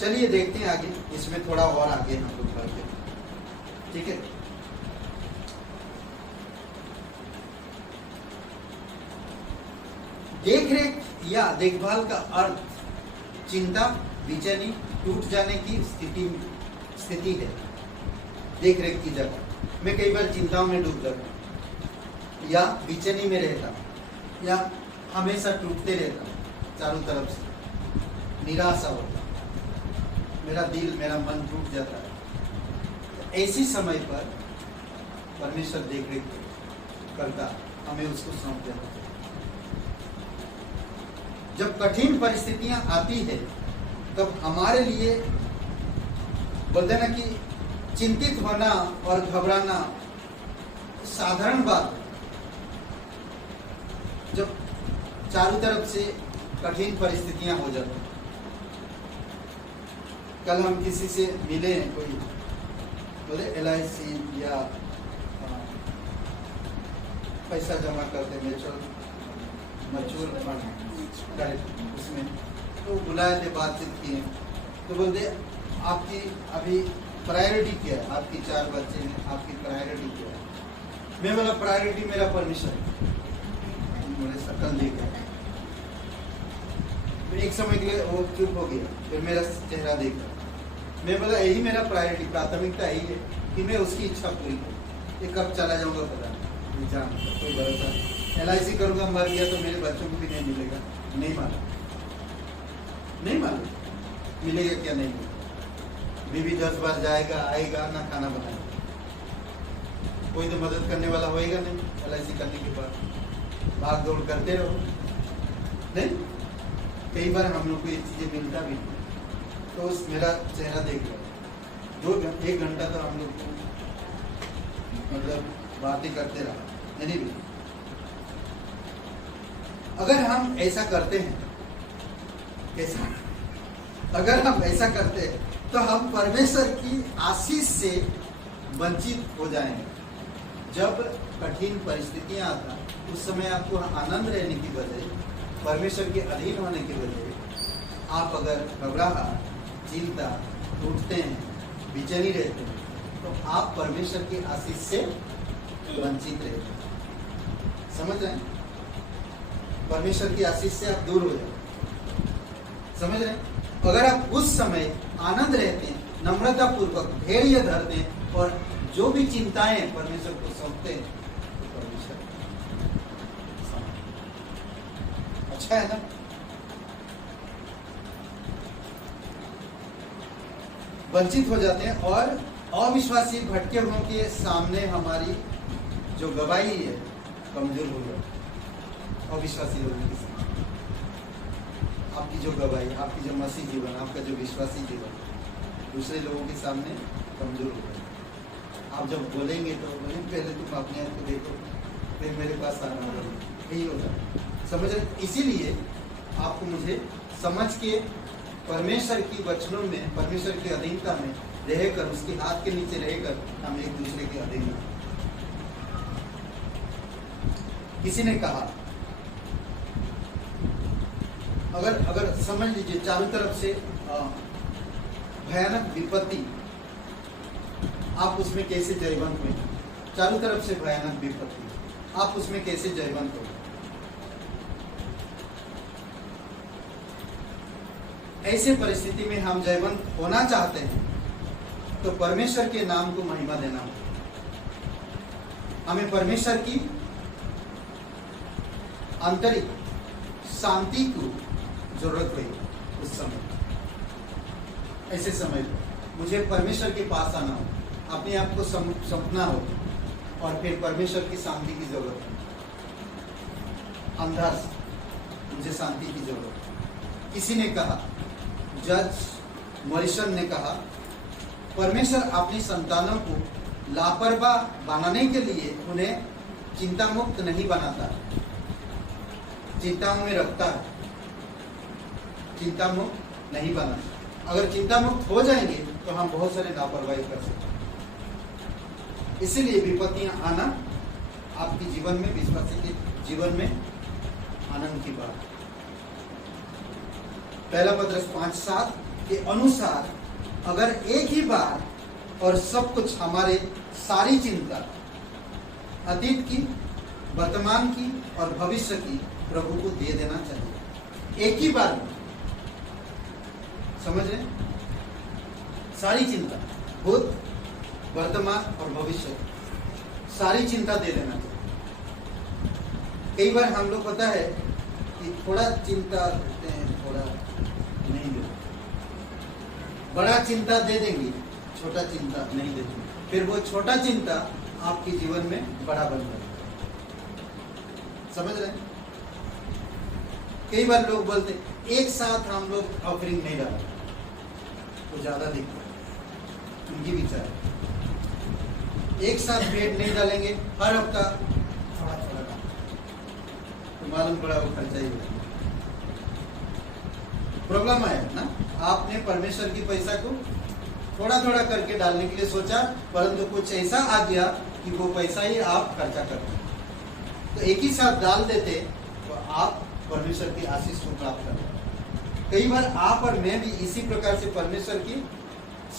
चलिए देखते हैं आगे, इसमें थोड़ा और आगे हम लोग बढ़ते हैं। ठीक है, देखरेख या देखभाल का अर्थ चिंता, बेचैनी, टूट जाने की स्थिति है। देखरेख की जगह मैं कई बार चिंताओं में डूब जाता हूँ, या बेचैनी में रहता हूँ, या हमेशा टूटते रहता हूँ, चारों तरफ से निराशा होता है, मेरा दिल मेरा मन टूट जाता है। तो ऐसी समय पर परमेश्वर देख रेख करता, हमें उसको सौंप देना। जब कठिन परिस्थितियां आती है तब हमारे लिए बोलते ना कि चिंतित होना और घबराना साधारण बात है। जब चारों तरफ से कठिन परिस्थितियां हो जाती, कल हम किसी से मिले, कोई बोले LIC या पैसा जमा करते म्यूचुअल फंड उसमें, तो बुलाए थे, बातचीत किए, तो बोलते आपकी अभी प्रायोरिटी क्या है, आपकी 4 बच्चे हैं, आपकी प्रायोरिटी क्या है? मैं बोला प्रायोरिटी मेरा परमेश्वर है। मुझे शक्ल देखा, एक समय के लिए वो चुप हो गया, फिर मेरा चेहरा देखा। मैं बोला यही मेरा प्रायोरिटी, प्राथमिकता यही है कि मैं उसकी इच्छा पूरी करूँ। ये कब चला जाऊंगा पता नहीं, जान कोई भरोसा नहीं। LIC करूंगा, मर गया तो मेरे बच्चों को भी नहीं मिलेगा, नहीं मालूम मिलेगा क्या नहीं मिलेगा। बीवी 10 बार जाएगा आएगा, ना खाना बनाएगा, कोई तो मदद करने वाला होएगा नहीं। LIC करने के बाद भाग दौड़ करते रहो, नहीं, कई बार हम लोग को ये चीजें मिलता भी नहीं। तो उस मेरा चेहरा देख लो, 1 घंटा तो हम लोग को मतलब बातें करते रहा, नहीं भी। अगर हम ऐसा करते हैं, कैसा, अगर हम ऐसा करते हैं तो हम परमेश्वर की आशीष से वंचित हो जाएंगे। जब कठिन परिस्थितियां आता, उस समय आपको आनंद रहने की बजाय, परमेश्वर के अधीन होने की बजाय, आप अगर घबराहट, चिंता, टूटते हैं, बेचैनी रहते हैं, तो आप परमेश्वर की आशीष से वंचित रहते हैं। समझ रहे हैं? परमेश्वर की आशीष से आप दूर हो जाते, समझ रहे हैं? अगर आप उस समय आनंद रहते हैं, नम्रता पूर्वक धैर्य धरते हैं और जो भी चिंताएं परमेश्वर को सौंपते हैं, तो परमेश्वर अच्छा है ना। वंचित हो जाते हैं और अविश्वासी भटके हुओं के सामने हमारी जो गवाही है कमजोर हो जाती है। अविश्वासी लोगों के सामने आपकी जो गवाही, आपकी जो मसीह जीवन, आपका जो विश्वासी जीवन दूसरे लोगों के सामने कमजोर हो जाए। आप जब बोलेंगे तो बोलेंगे पहले तुम अपने आप को देखो, फिर मेरे पास आना होगा, यही होगा। समझ रहे? इसीलिए आपको मुझे समझ के परमेश्वर की वचनों में, परमेश्वर की अधीनता में रहकर, उसके हाथ के नीचे रहकर हम एक दूसरे के अधीन हैं। किसी ने कहा, अगर समझ लीजिए चारों तरफ से भयानक विपत्ति, आप उसमें कैसे जयवंत हुए? चारों तरफ से भयानक विपत्ति, आप उसमें कैसे जयवंत हो? ऐसे परिस्थिति में हम जयवंत होना चाहते हैं तो परमेश्वर के नाम को महिमा देना होगा। हमें परमेश्वर की आंतरिक शांति को जरूरत है। उस समय, ऐसे समय पर मुझे परमेश्वर के पास आना हो, अपने आप को सौंपना हो और फिर परमेश्वर की शांति की जरूरत है। अंदर से मुझे शांति की जरूरत है। किसी ने कहा, जज मॉरिसन ने कहा, परमेश्वर अपनी संतानों को लापरवाह बनाने के लिए उन्हें चिंता मुक्त नहीं बनाता, चिंताओं में रखता है, चिंता मुक्त नहीं बनाता। अगर चिंता मुक्त हो जाएंगे तो हम बहुत सारे लापरवाही कर सकते हैं। इसीलिए विपत्तियां आना आपके जीवन में, विश्वासी के जीवन में आनंद की बात। पहला पत्रस 5:7 के अनुसार अगर एक ही बार और सब कुछ, हमारे सारी चिंता अतीत की, वर्तमान की और भविष्य की प्रभु को दे देना चाहिए। एक ही बार में, समझ रहे? सारी चिंता, भूत, वर्तमान और भविष्य सारी चिंता दे देना चाहिए। कई बार हम लोग पता है कि थोड़ा चिंता देते हैं, थोड़ा नहीं देते, बड़ा चिंता दे देंगे, छोटा चिंता नहीं देंगे, फिर वो छोटा चिंता आपके जीवन में बड़ा बन जाएगा। समझ रहे हैं? कई बार लोग बोलते एक साथ हम लोग ऑफरिंग नहीं डाला तो ज्यादा दिखता है, उनकी विचार एक साथ भेंट नहीं डालेंगे, हर हफ्ता थोड़ा थोड़ा डालेंगे तो मालूम पड़ा वो खर्चा ही होगा। प्रॉब्लम है ना, आपने परमेश्वर की पैसा को थोड़ा थोड़ा करके डालने के लिए सोचा, परंतु कुछ ऐसा आ गया कि वो पैसा ही आप खर्चा करते, तो एक ही साथ डाल देते तो आप परमेश्वर की आशीष को प्राप्त करते। कई बार आप और मैं भी इसी प्रकार से परमेश्वर की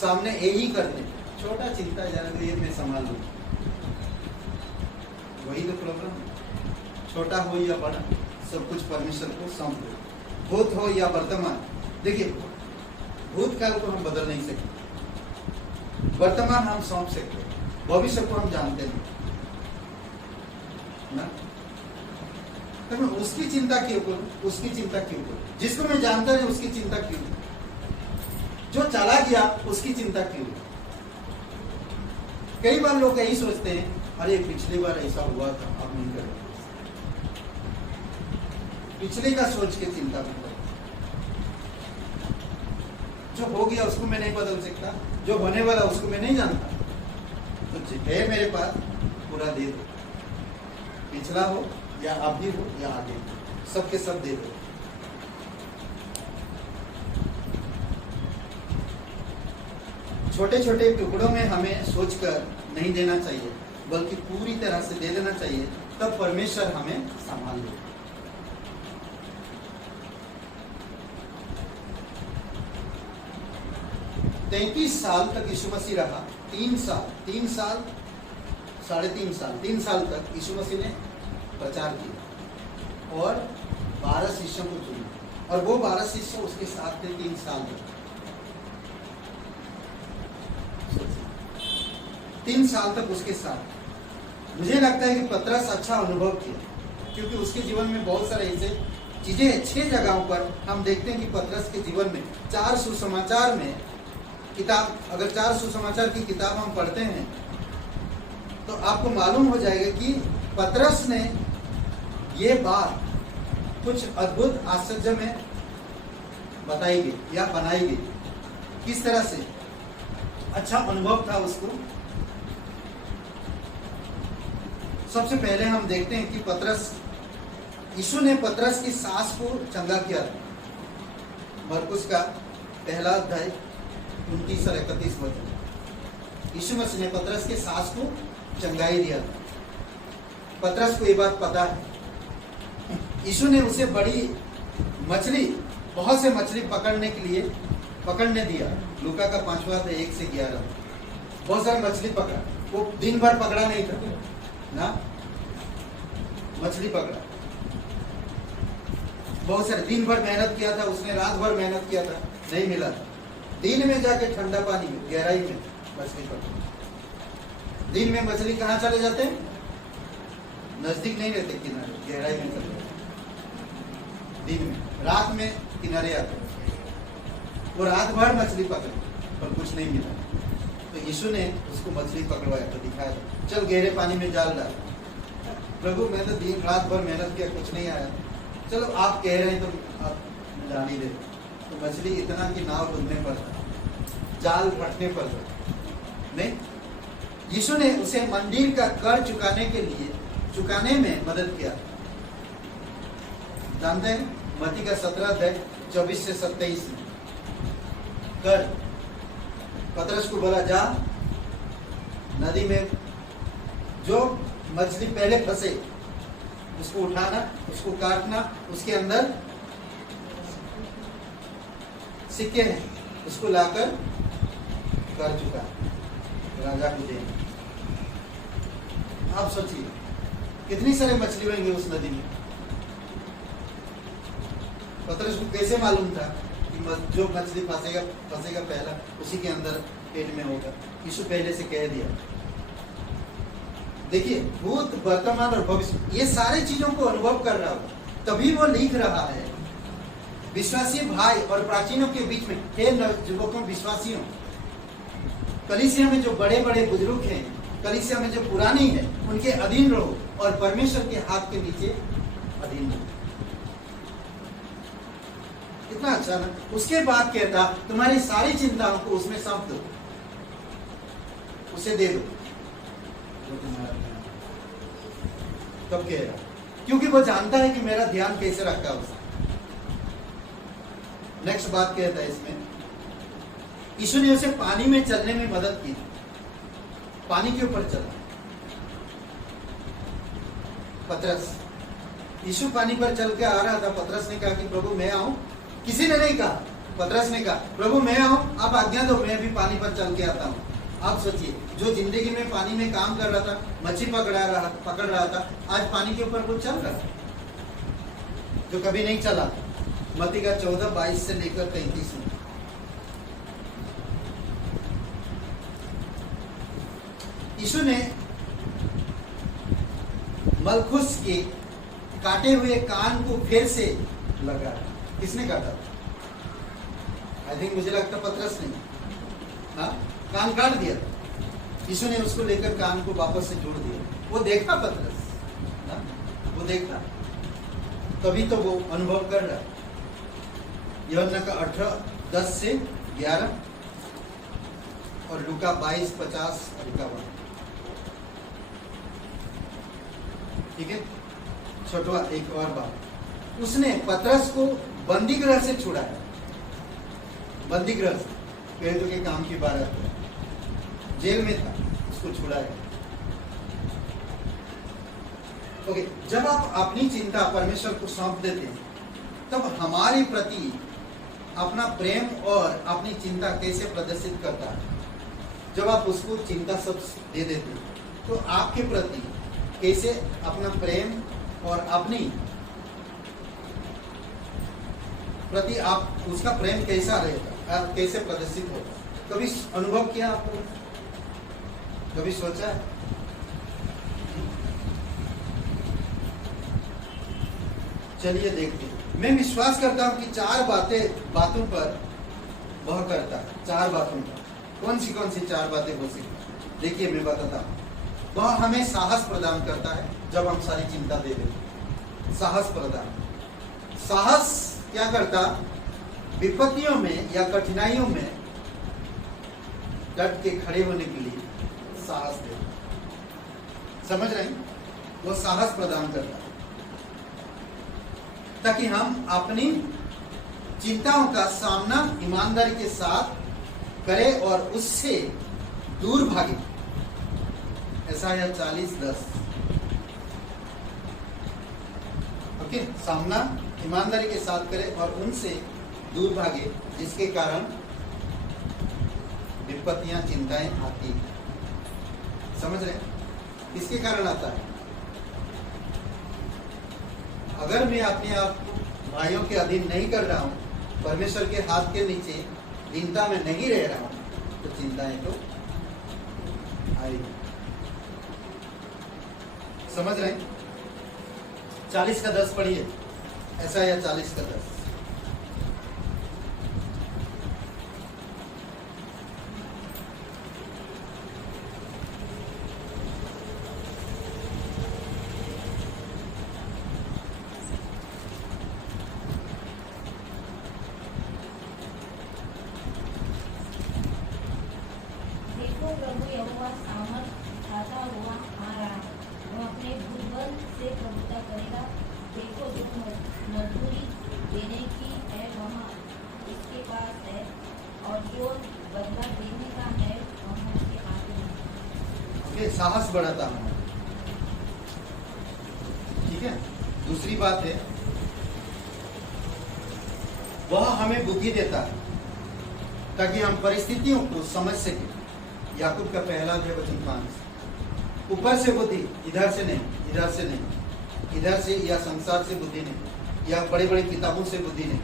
सामने यही करते, छोटा चिंता जाने ये मैं संभाल लूँ, वही तो प्रॉब्लम है। छोटा हो या बड़ा, सब कुछ परमेश्वर को सौंप दो, भूत हो या वर्तमान। देखिए, भूतकाल को हम बदल नहीं सकते, वर्तमान हम सौंप सकते, भविष्य को हम जानते नहीं ना, तो मैं उसकी चिंता क्यों करूं, उसकी चिंता क्यों करूं, जिसको मैं जानता नहीं उसकी चिंता क्यों, जो चला गया उसकी चिंता क्यों। कई बार लोग यही सोचते हैं, अरे पिछली बार ऐसा हुआ था, अब नहीं करें, पिछले का सोच के चिंता में करो। जो हो गया उसको मैं नहीं बदल सकता, जो होने वाला उसको मैं नहीं जानता, तो है मेरे पास पूरा दे दो, पिछला हो या अभी हो या आगे हो, सबके सब दे दो। छोटे छोटे टुकड़ों में हमें सोचकर नहीं देना चाहिए, बल्कि पूरी तरह से दे देना चाहिए, तब परमेश्वर हमें संभाल ले। तैतीस साल तक यीशु मसीह रहा, 3 साल, 3.5 साल तक यीशु मसीह ने प्रचार किया और 12 शिष्यों को चुना, और वो 12 शिष्य उसके साथ थे 3 साल तक। 3 साल तक उसके साथ। मुझे लगता है कि पतरस अच्छा अनुभव किया, क्योंकि उसके जीवन में बहुत सारे ऐसे चीजें, 6 जगहों पर हम देखते हैं कि पतरस के जीवन में 4 सुसमाचार में किताब, अगर 4 सुसमाचार की किताब हम पढ़ते हैं तो आपको मालूम हो जाएगा कि पतरस ने ये बात कुछ अद्भुत आश्चर्य में बताई गई या बनाई गई, किस तरह से अच्छा अनुभव था उसको। सबसे पहले हम देखते हैं कि पतरस, यीशु ने पतरस की सास को चंगा किया था। मरकुस का 1 अध्याय 29 और 31 वचन। यीशु मसीह ने पतरस के सास को चंगाई दिया था। पतरस को ये बात पता है। यीशु ने उसे बड़ी मछली, बहुत से मछली पकड़ने दिया। लूका का 5वां अध्याय 1 से 11। बहुत सारी मछली पकड़ा, वो दिन भर पकड़ा नहीं था ना, मछली पकड़ा, बहुत सारे, दिन भर मेहनत किया था उसने, रात भर मेहनत किया था, नहीं मिला। दिन में जाके ठंडा पानी में, गहराई में मछली पकड़ी। दिन में मछली कहाँ चले जाते हैं? नजदीक नहीं रहते, किनारे, गहराई में चले जाते दिन में। रात में किनारे आते, वो रात भर मछली पकड़ी पर कुछ नहीं मिला। तो यीशु ने उसको मछली पकड़वाया, तो दिखाया, चल गहरे पानी में जाल डाल। प्रभु मैं तो दिन रात भर मेहनत किया, कुछ नहीं आया, चलो आप कह रहे हैं तो आप जान ही दे। तो मछली इतना कि नाव डूबने पर, जाल फटने पर नहीं। यीशु ने उसे मंदिर का कर चुकाने में मदद किया। जानते हैं मत्ती का 17 अध्याय 24 से 27 में कर पतरस को बोला, जा नदी में जो मछली पहले फंसे उसको उठाना, उसको काटना, उसके अंदर सिक्के हैं, उसको लाकर कर चुका राजा को दे। आप सोचिए कितनी सारी मछली होंगी उस नदी में। पतरस को कैसे मालूम था कि जो मछली फंसेगा पहला उसी के अंदर पेट में होगा? यीशु पहले से कह दिया। देखिए भूत, वर्तमान और भविष्य, ये सारे चीजों को अनुभव कर रहा हो, तभी वो लिख रहा है। विश्वासी भाई और प्राचीनों के बीच में, हे युवकों विश्वासियों, कलीसिया में जो बड़े बड़े बुजुर्ग हैं, कलीसिया में जो पुरानी है, उनके अधीन रहो और परमेश्वर के हाथ के नीचे अधीन रहो। कितना अच्छा ना। उसके बाद कहता तुम्हारी सारी चिंताओं को उसमें सौंप दो, उसे दे दो, वो तुम्हारा ध्यान। कब कह रहा? क्योंकि वो जानता है कि मेरा ध्यान कैसे रखा है उसने। नेक्स्ट बात कहता है इसमें, यीशु ने उसे पानी में चलने में मदद की, पानी के ऊपर चला। पतरस, यीशु पानी पर चल के आ रहा था। पतरस ने कहा कि प्रभु मैं आऊं। किसी ने नहीं कहा, पतरस ने कहा प्रभु मैं आऊं, आप आज्ञा दो, मैं भी पानी पर चल के आता हूं। आप सोचिए, जो जिंदगी में पानी में काम कर रहा था, मच्छी पकड़ रहा था, आज पानी के ऊपर कुछ चल रहा है जो कभी नहीं चला। मत्ती का 14:22 से लेकर 33 में। यीशु ने मलखुस के काटे हुए कान को फिर से लगाया। किसने काटा? आई थिंक, मुझे लगता पतरस ने। हाँ, कान काट दिया। यीशु ने उसको लेकर कान को वापस से जोड़ दिया। वो देखा पतरस, हाँ? वो देखा, तभी तो वो अनुभव कर रहा है। यूहन्ना का 18:10 से 11 और लूका 22:50 और 51। ठीक है। छोटवा एक और बात, उसने पतरस को बंदी गृह से छुड़ाया। बंदी गृह से, पेड़ों के काम की बात है, जेल में था, उसको छुड़ाया। ओके, जब आप अपनी चिंता परमेश्वर को सौंप देते हैं, तब हमारे प्रति अपना प्रेम और अपनी चिंता कैसे प्रदर्शित करता है। जब आप उसको चिंता सब दे देते हैं, तो आपके प्रति कैसे अपना प्रेम और अपनी प्रति आप उसका प्रेम कैसा रहेगा, कैसे प्रदर्शित होगा। कभी अनुभव किया आपने? कभी सोचा है? चलिए देखते हैं। मैं विश्वास करता हूं कि 4 बातों पर वह करता है। 4 बातों पर। कौन सी 4 बातें हो सकती? देखिए मैं बताता हूं। वह हमें साहस प्रदान करता है जब हम सारी चिंता दे देते। साहस प्रदान। साहस क्या करता? विपत्तियों में या कठिनाइयों में डट के खड़े होने के लिए साहस देता। समझ रहे हैं? वो साहस प्रदान करता है ताकि हम अपनी चिंताओं का सामना ईमानदारी के साथ करें और उससे दूर भागे। ऐसा है 40:10। ओके, सामना ईमानदारी के साथ करें और उनसे दूर भागे, जिसके कारण विपत्तियां, चिंताएं आती हैं। समझ रहे? किसके कारण आता है? अगर मैं अपने आप को भाइयों के अधीन नहीं कर रहा हूं, परमेश्वर के हाथ के नीचे दीनता में नहीं रह रहा हूं, तो चिंताएं तो आएगी। समझ रहे? 40:10 पढ़िए। ऐसा है 40:10। प्रभु यहोवा सामर्थ खाता हुआ आ रहा है। वह अपने भुजबल से प्रभुता करेगा। देखो, जो मजदूरी देने की है वहाँ इसके पास है, और जो बदला देने का है वहाँ उसके आगे है। ये साहस बढ़ाता हूँ। ठीक है। दूसरी बात है, वह हमें बुद्धि देता है ताकि हम परिस्थितियों को समझ सकें। याकूब का 1:5। ऊपर से बुद्धि, इधर से नहीं, इधर से नहीं, इधर से या संसार से बुद्धि नहीं, या बड़ी बड़ी किताबों से बुद्धि नहीं।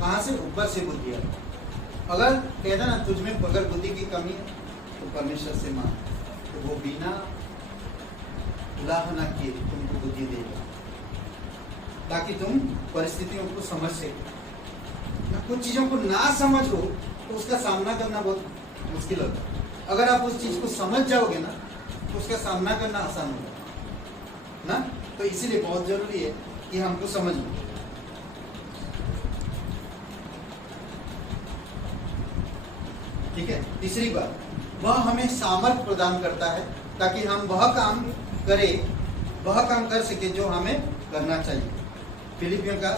कहाँ से? ऊपर से बुद्धि है। अगर कहता ना तुझ में अगर बुद्धि की कमी है तो परमेश्वर से मांग, तो वो बिना सलाह ना किए तुमको बुद्धि देगा, ताकि तुम परिस्थितियों को समझ सको। कुछ चीजों को ना समझ हो तो उसका सामना करना बहुत मुश्किल होता है। अगर आप उस चीज को समझ जाओगे ना तो उसका सामना करना आसान होगा ना। तो इसीलिए बहुत जरूरी है कि हमको समझ लो। ठीक है। तीसरी बात, वह हमें सामर्थ्य प्रदान करता है ताकि हम वह काम कर सके जो हमें करना चाहिए। फिलिपियों का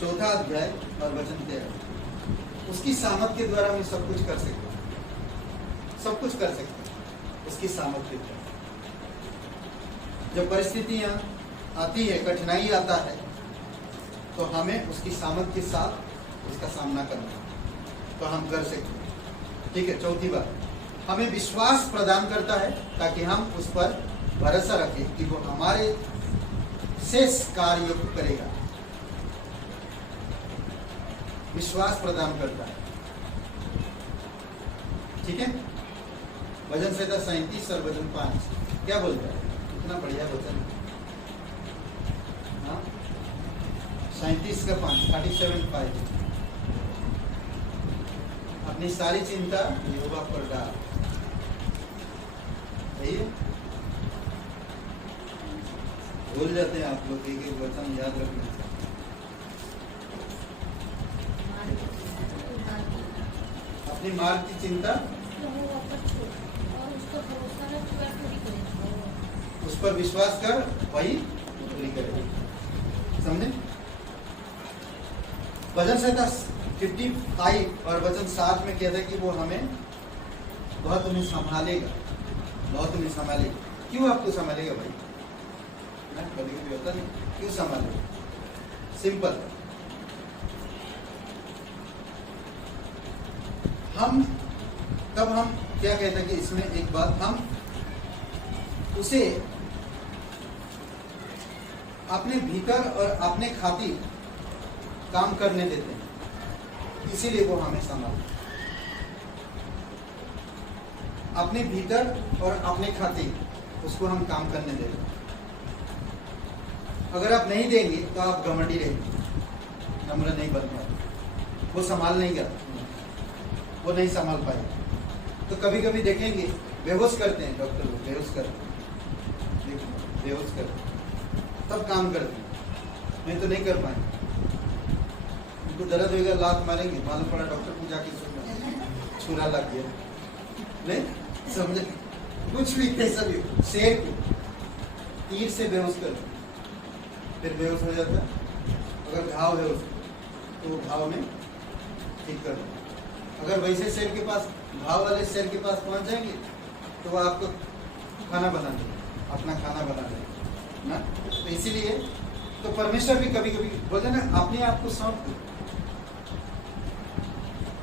4 अध्याय और वचन 13। उसकी सामर्थ्य के द्वारा हम सब कुछ कर सकते हैं, सब कुछ कर सकते हैं उसकी सामर्थ्य के द्वारा। जब परिस्थितियां आती है, कठिनाई आता है, तो हमें उसकी सामर्थ्य के साथ उसका सामना करना है, तो हम कर सकते हैं। ठीक है। चौथी बात, हमें विश्वास प्रदान करता है ताकि हम उस पर भरोसा रखें कि वो हमारे शेष कार्य को करेगा। विश्वास प्रदान करता है। ठीक है। वचन संहिता 37 और वचन 5 क्या बोलता है? इतना बढ़िया वचन। 37 का 5, 37:5। अपनी सारी चिंता यहोवा पर डाल। सही है। भूल जाते हैं आप लोग, एक वचन याद रखना। अपनी मार्ग की चिंता उस पर विश्वास कर, वही पूरी करेगा। समझे? वचन संहिता 55 और वचन 7 में कहता है कि वो हमें बहुत तुम्हें संभालेगा, बहुत तुम्हें संभालेगा। क्यों आपको संभालेगा भाई? कभी कभी होता नहीं, क्यों संभालेगा? सिंपल, हम क्या कहते हैं कि इसमें एक बात, हम उसे अपने भीतर और अपने खातिर काम करने देते हैं, इसीलिए वो हमें संभालते हैं। अपने भीतर और अपने खातिर उसको हम काम करने देते हैं। अगर आप नहीं देंगे तो आप घमंडी रहेंगे, नम्र नहीं बन पाएंगे, वो संभाल नहीं कर, वो नहीं संभाल पाएगा। तो कभी कभी देखेंगे बेहोश करते हैं डॉक्टर लोग, बेहोश करते हैं, बेहोश करते हैं, तब काम करते हैं, नहीं तो नहीं कर पाएंगे। उनको दर्द होगा, लात मारेंगे, मालूम पड़ा डॉक्टर को जाके सुनना छुरा लग गया, नहीं समझे? कुछ भी कैसा भी, शेर को तीर से बेहोश कर, फिर बेहोश हो जाता है। अगर घाव है उसको तो घाव में ठीक कर दो। अगर वैसे शेर के पास, घाव वाले शेर के पास पहुंच जाएंगे तो वो आपको खाना बना देंगे, अपना खाना बना देंगे ना। तो इसीलिए तो परमेश्वर भी कभी कभी बोलते ना, अपने आप को सौंप दो,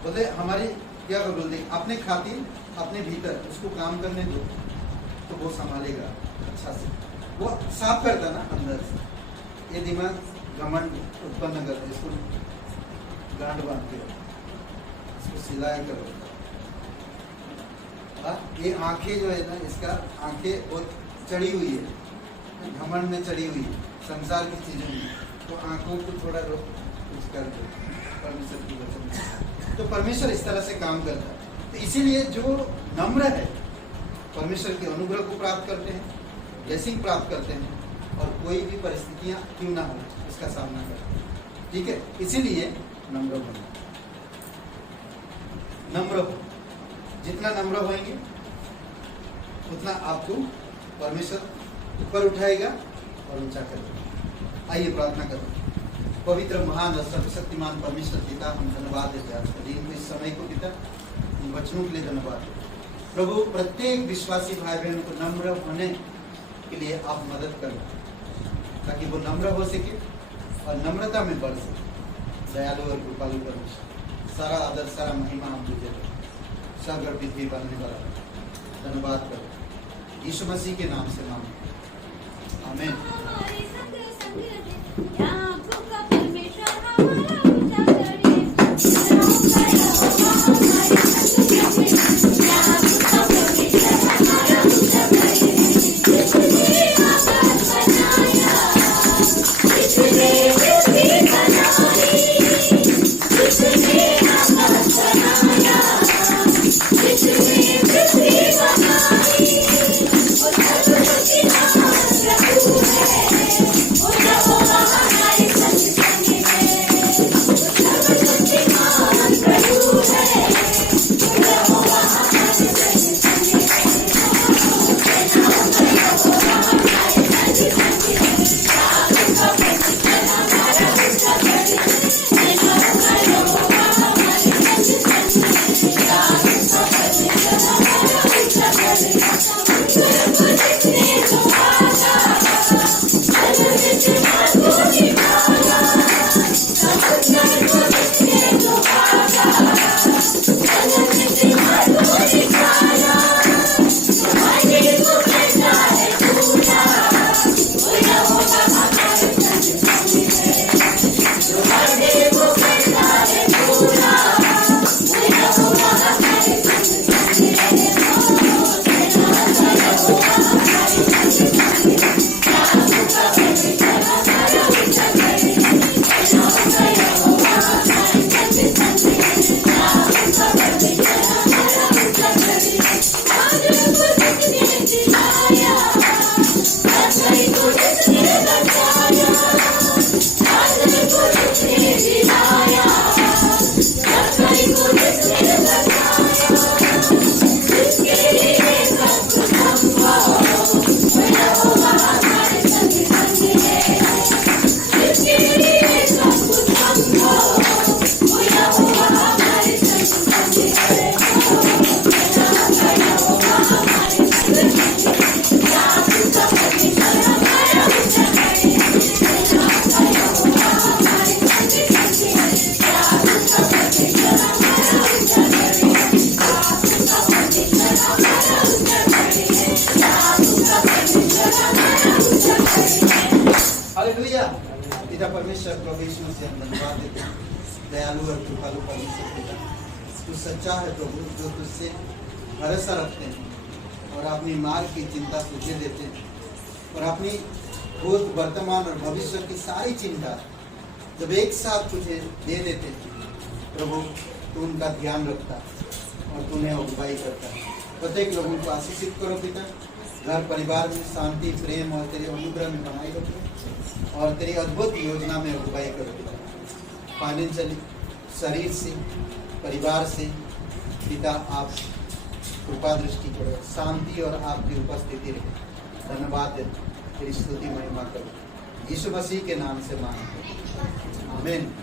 बोलते हमारी क्या बोलते, अपने खातिर, अपने भीतर उसको काम करने दो, तो वो संभालेगा अच्छा से। वो साफ करता ना अंदर से। ये दिमाग घमंड उत्पन्न करता है, इसको गांठ बांधते हो, इसको सिलाई करो। ये आंखें जो है ना, इसका आंखें बहुत चढ़ी हुई है, घमंड में चढ़ी हुई है संसार की चीजों में, तो आंखों को थोड़ा रोक, कुछ कर दो परमेश्वर की वचन। तो परमेश्वर इस तरह से काम करता है। तो इसीलिए जो नम्र है, परमेश्वर के अनुग्रह को प्राप्त करते हैं, ब्लेसिंग प्राप्त करते हैं, और कोई भी परिस्थितियां क्यों ना हो इसका सामना करते हैं। ठीक है। इसीलिए नम्र बनो, नम्र हो। जितना नम्र होंगे उतना आपको परमेश्वर ऊपर उठाएगा और ऊंचा करेगा। आइए प्रार्थना करो। पवित्र, महान और सर्वशक्तिमान परमेश्वर पिता, हम धन्यवाद देते हैं आज के दिन को, इस समय को पिता, इन वचनों के लिए धन्यवाद। प्रभु, प्रत्येक विश्वासी भाई बहन को नम्र होने के लिए आप मदद करो, ताकि वो नम्र हो सके और नम्रता में बढ़ सके। दयालु और कृपालु परमेश्वर, सारा आदर, सारा महिमा हम तुझे दें, सगर पृथ्वी बनने वाला धन्यवाद करो, यीशु मसीह के नाम से मांगो, आमीन। हालेलुया। पिता परमेश्वर प्रभु यीशु मसीह हम धन्यवाद देते हैं। दयालु और कृपालु परमेश्वर पिता, तू सच्चा है प्रभु, जो तुझसे भरोसा रखते हैं और अपनी मार्ग की चिंता तुझे देते हैं और अपनी भूत वर्तमान और भविष्य की सारी चिंता जब एक साथ तुझे दे देते हैं प्रभु, तू उनका ध्यान रखता और तूने अगुवाई करता। प्रत्येक लोगों को आशीषित करो पिता, घर परिवार में शांति प्रेम और तेरे अनुग्रह में बनाए रखो और तेरी अद्भुत योजना में अगुवाई करो पिता। फाइनेंशियली, शरीर से, परिवार से पिता आप कृपा दृष्टि करो, शांति और आपकी उपस्थिति रहे। धन्यवाद दे, तेरी स्तुति महिमा करो, यीशु मसीह के नाम से मांगते हैं, आमीन।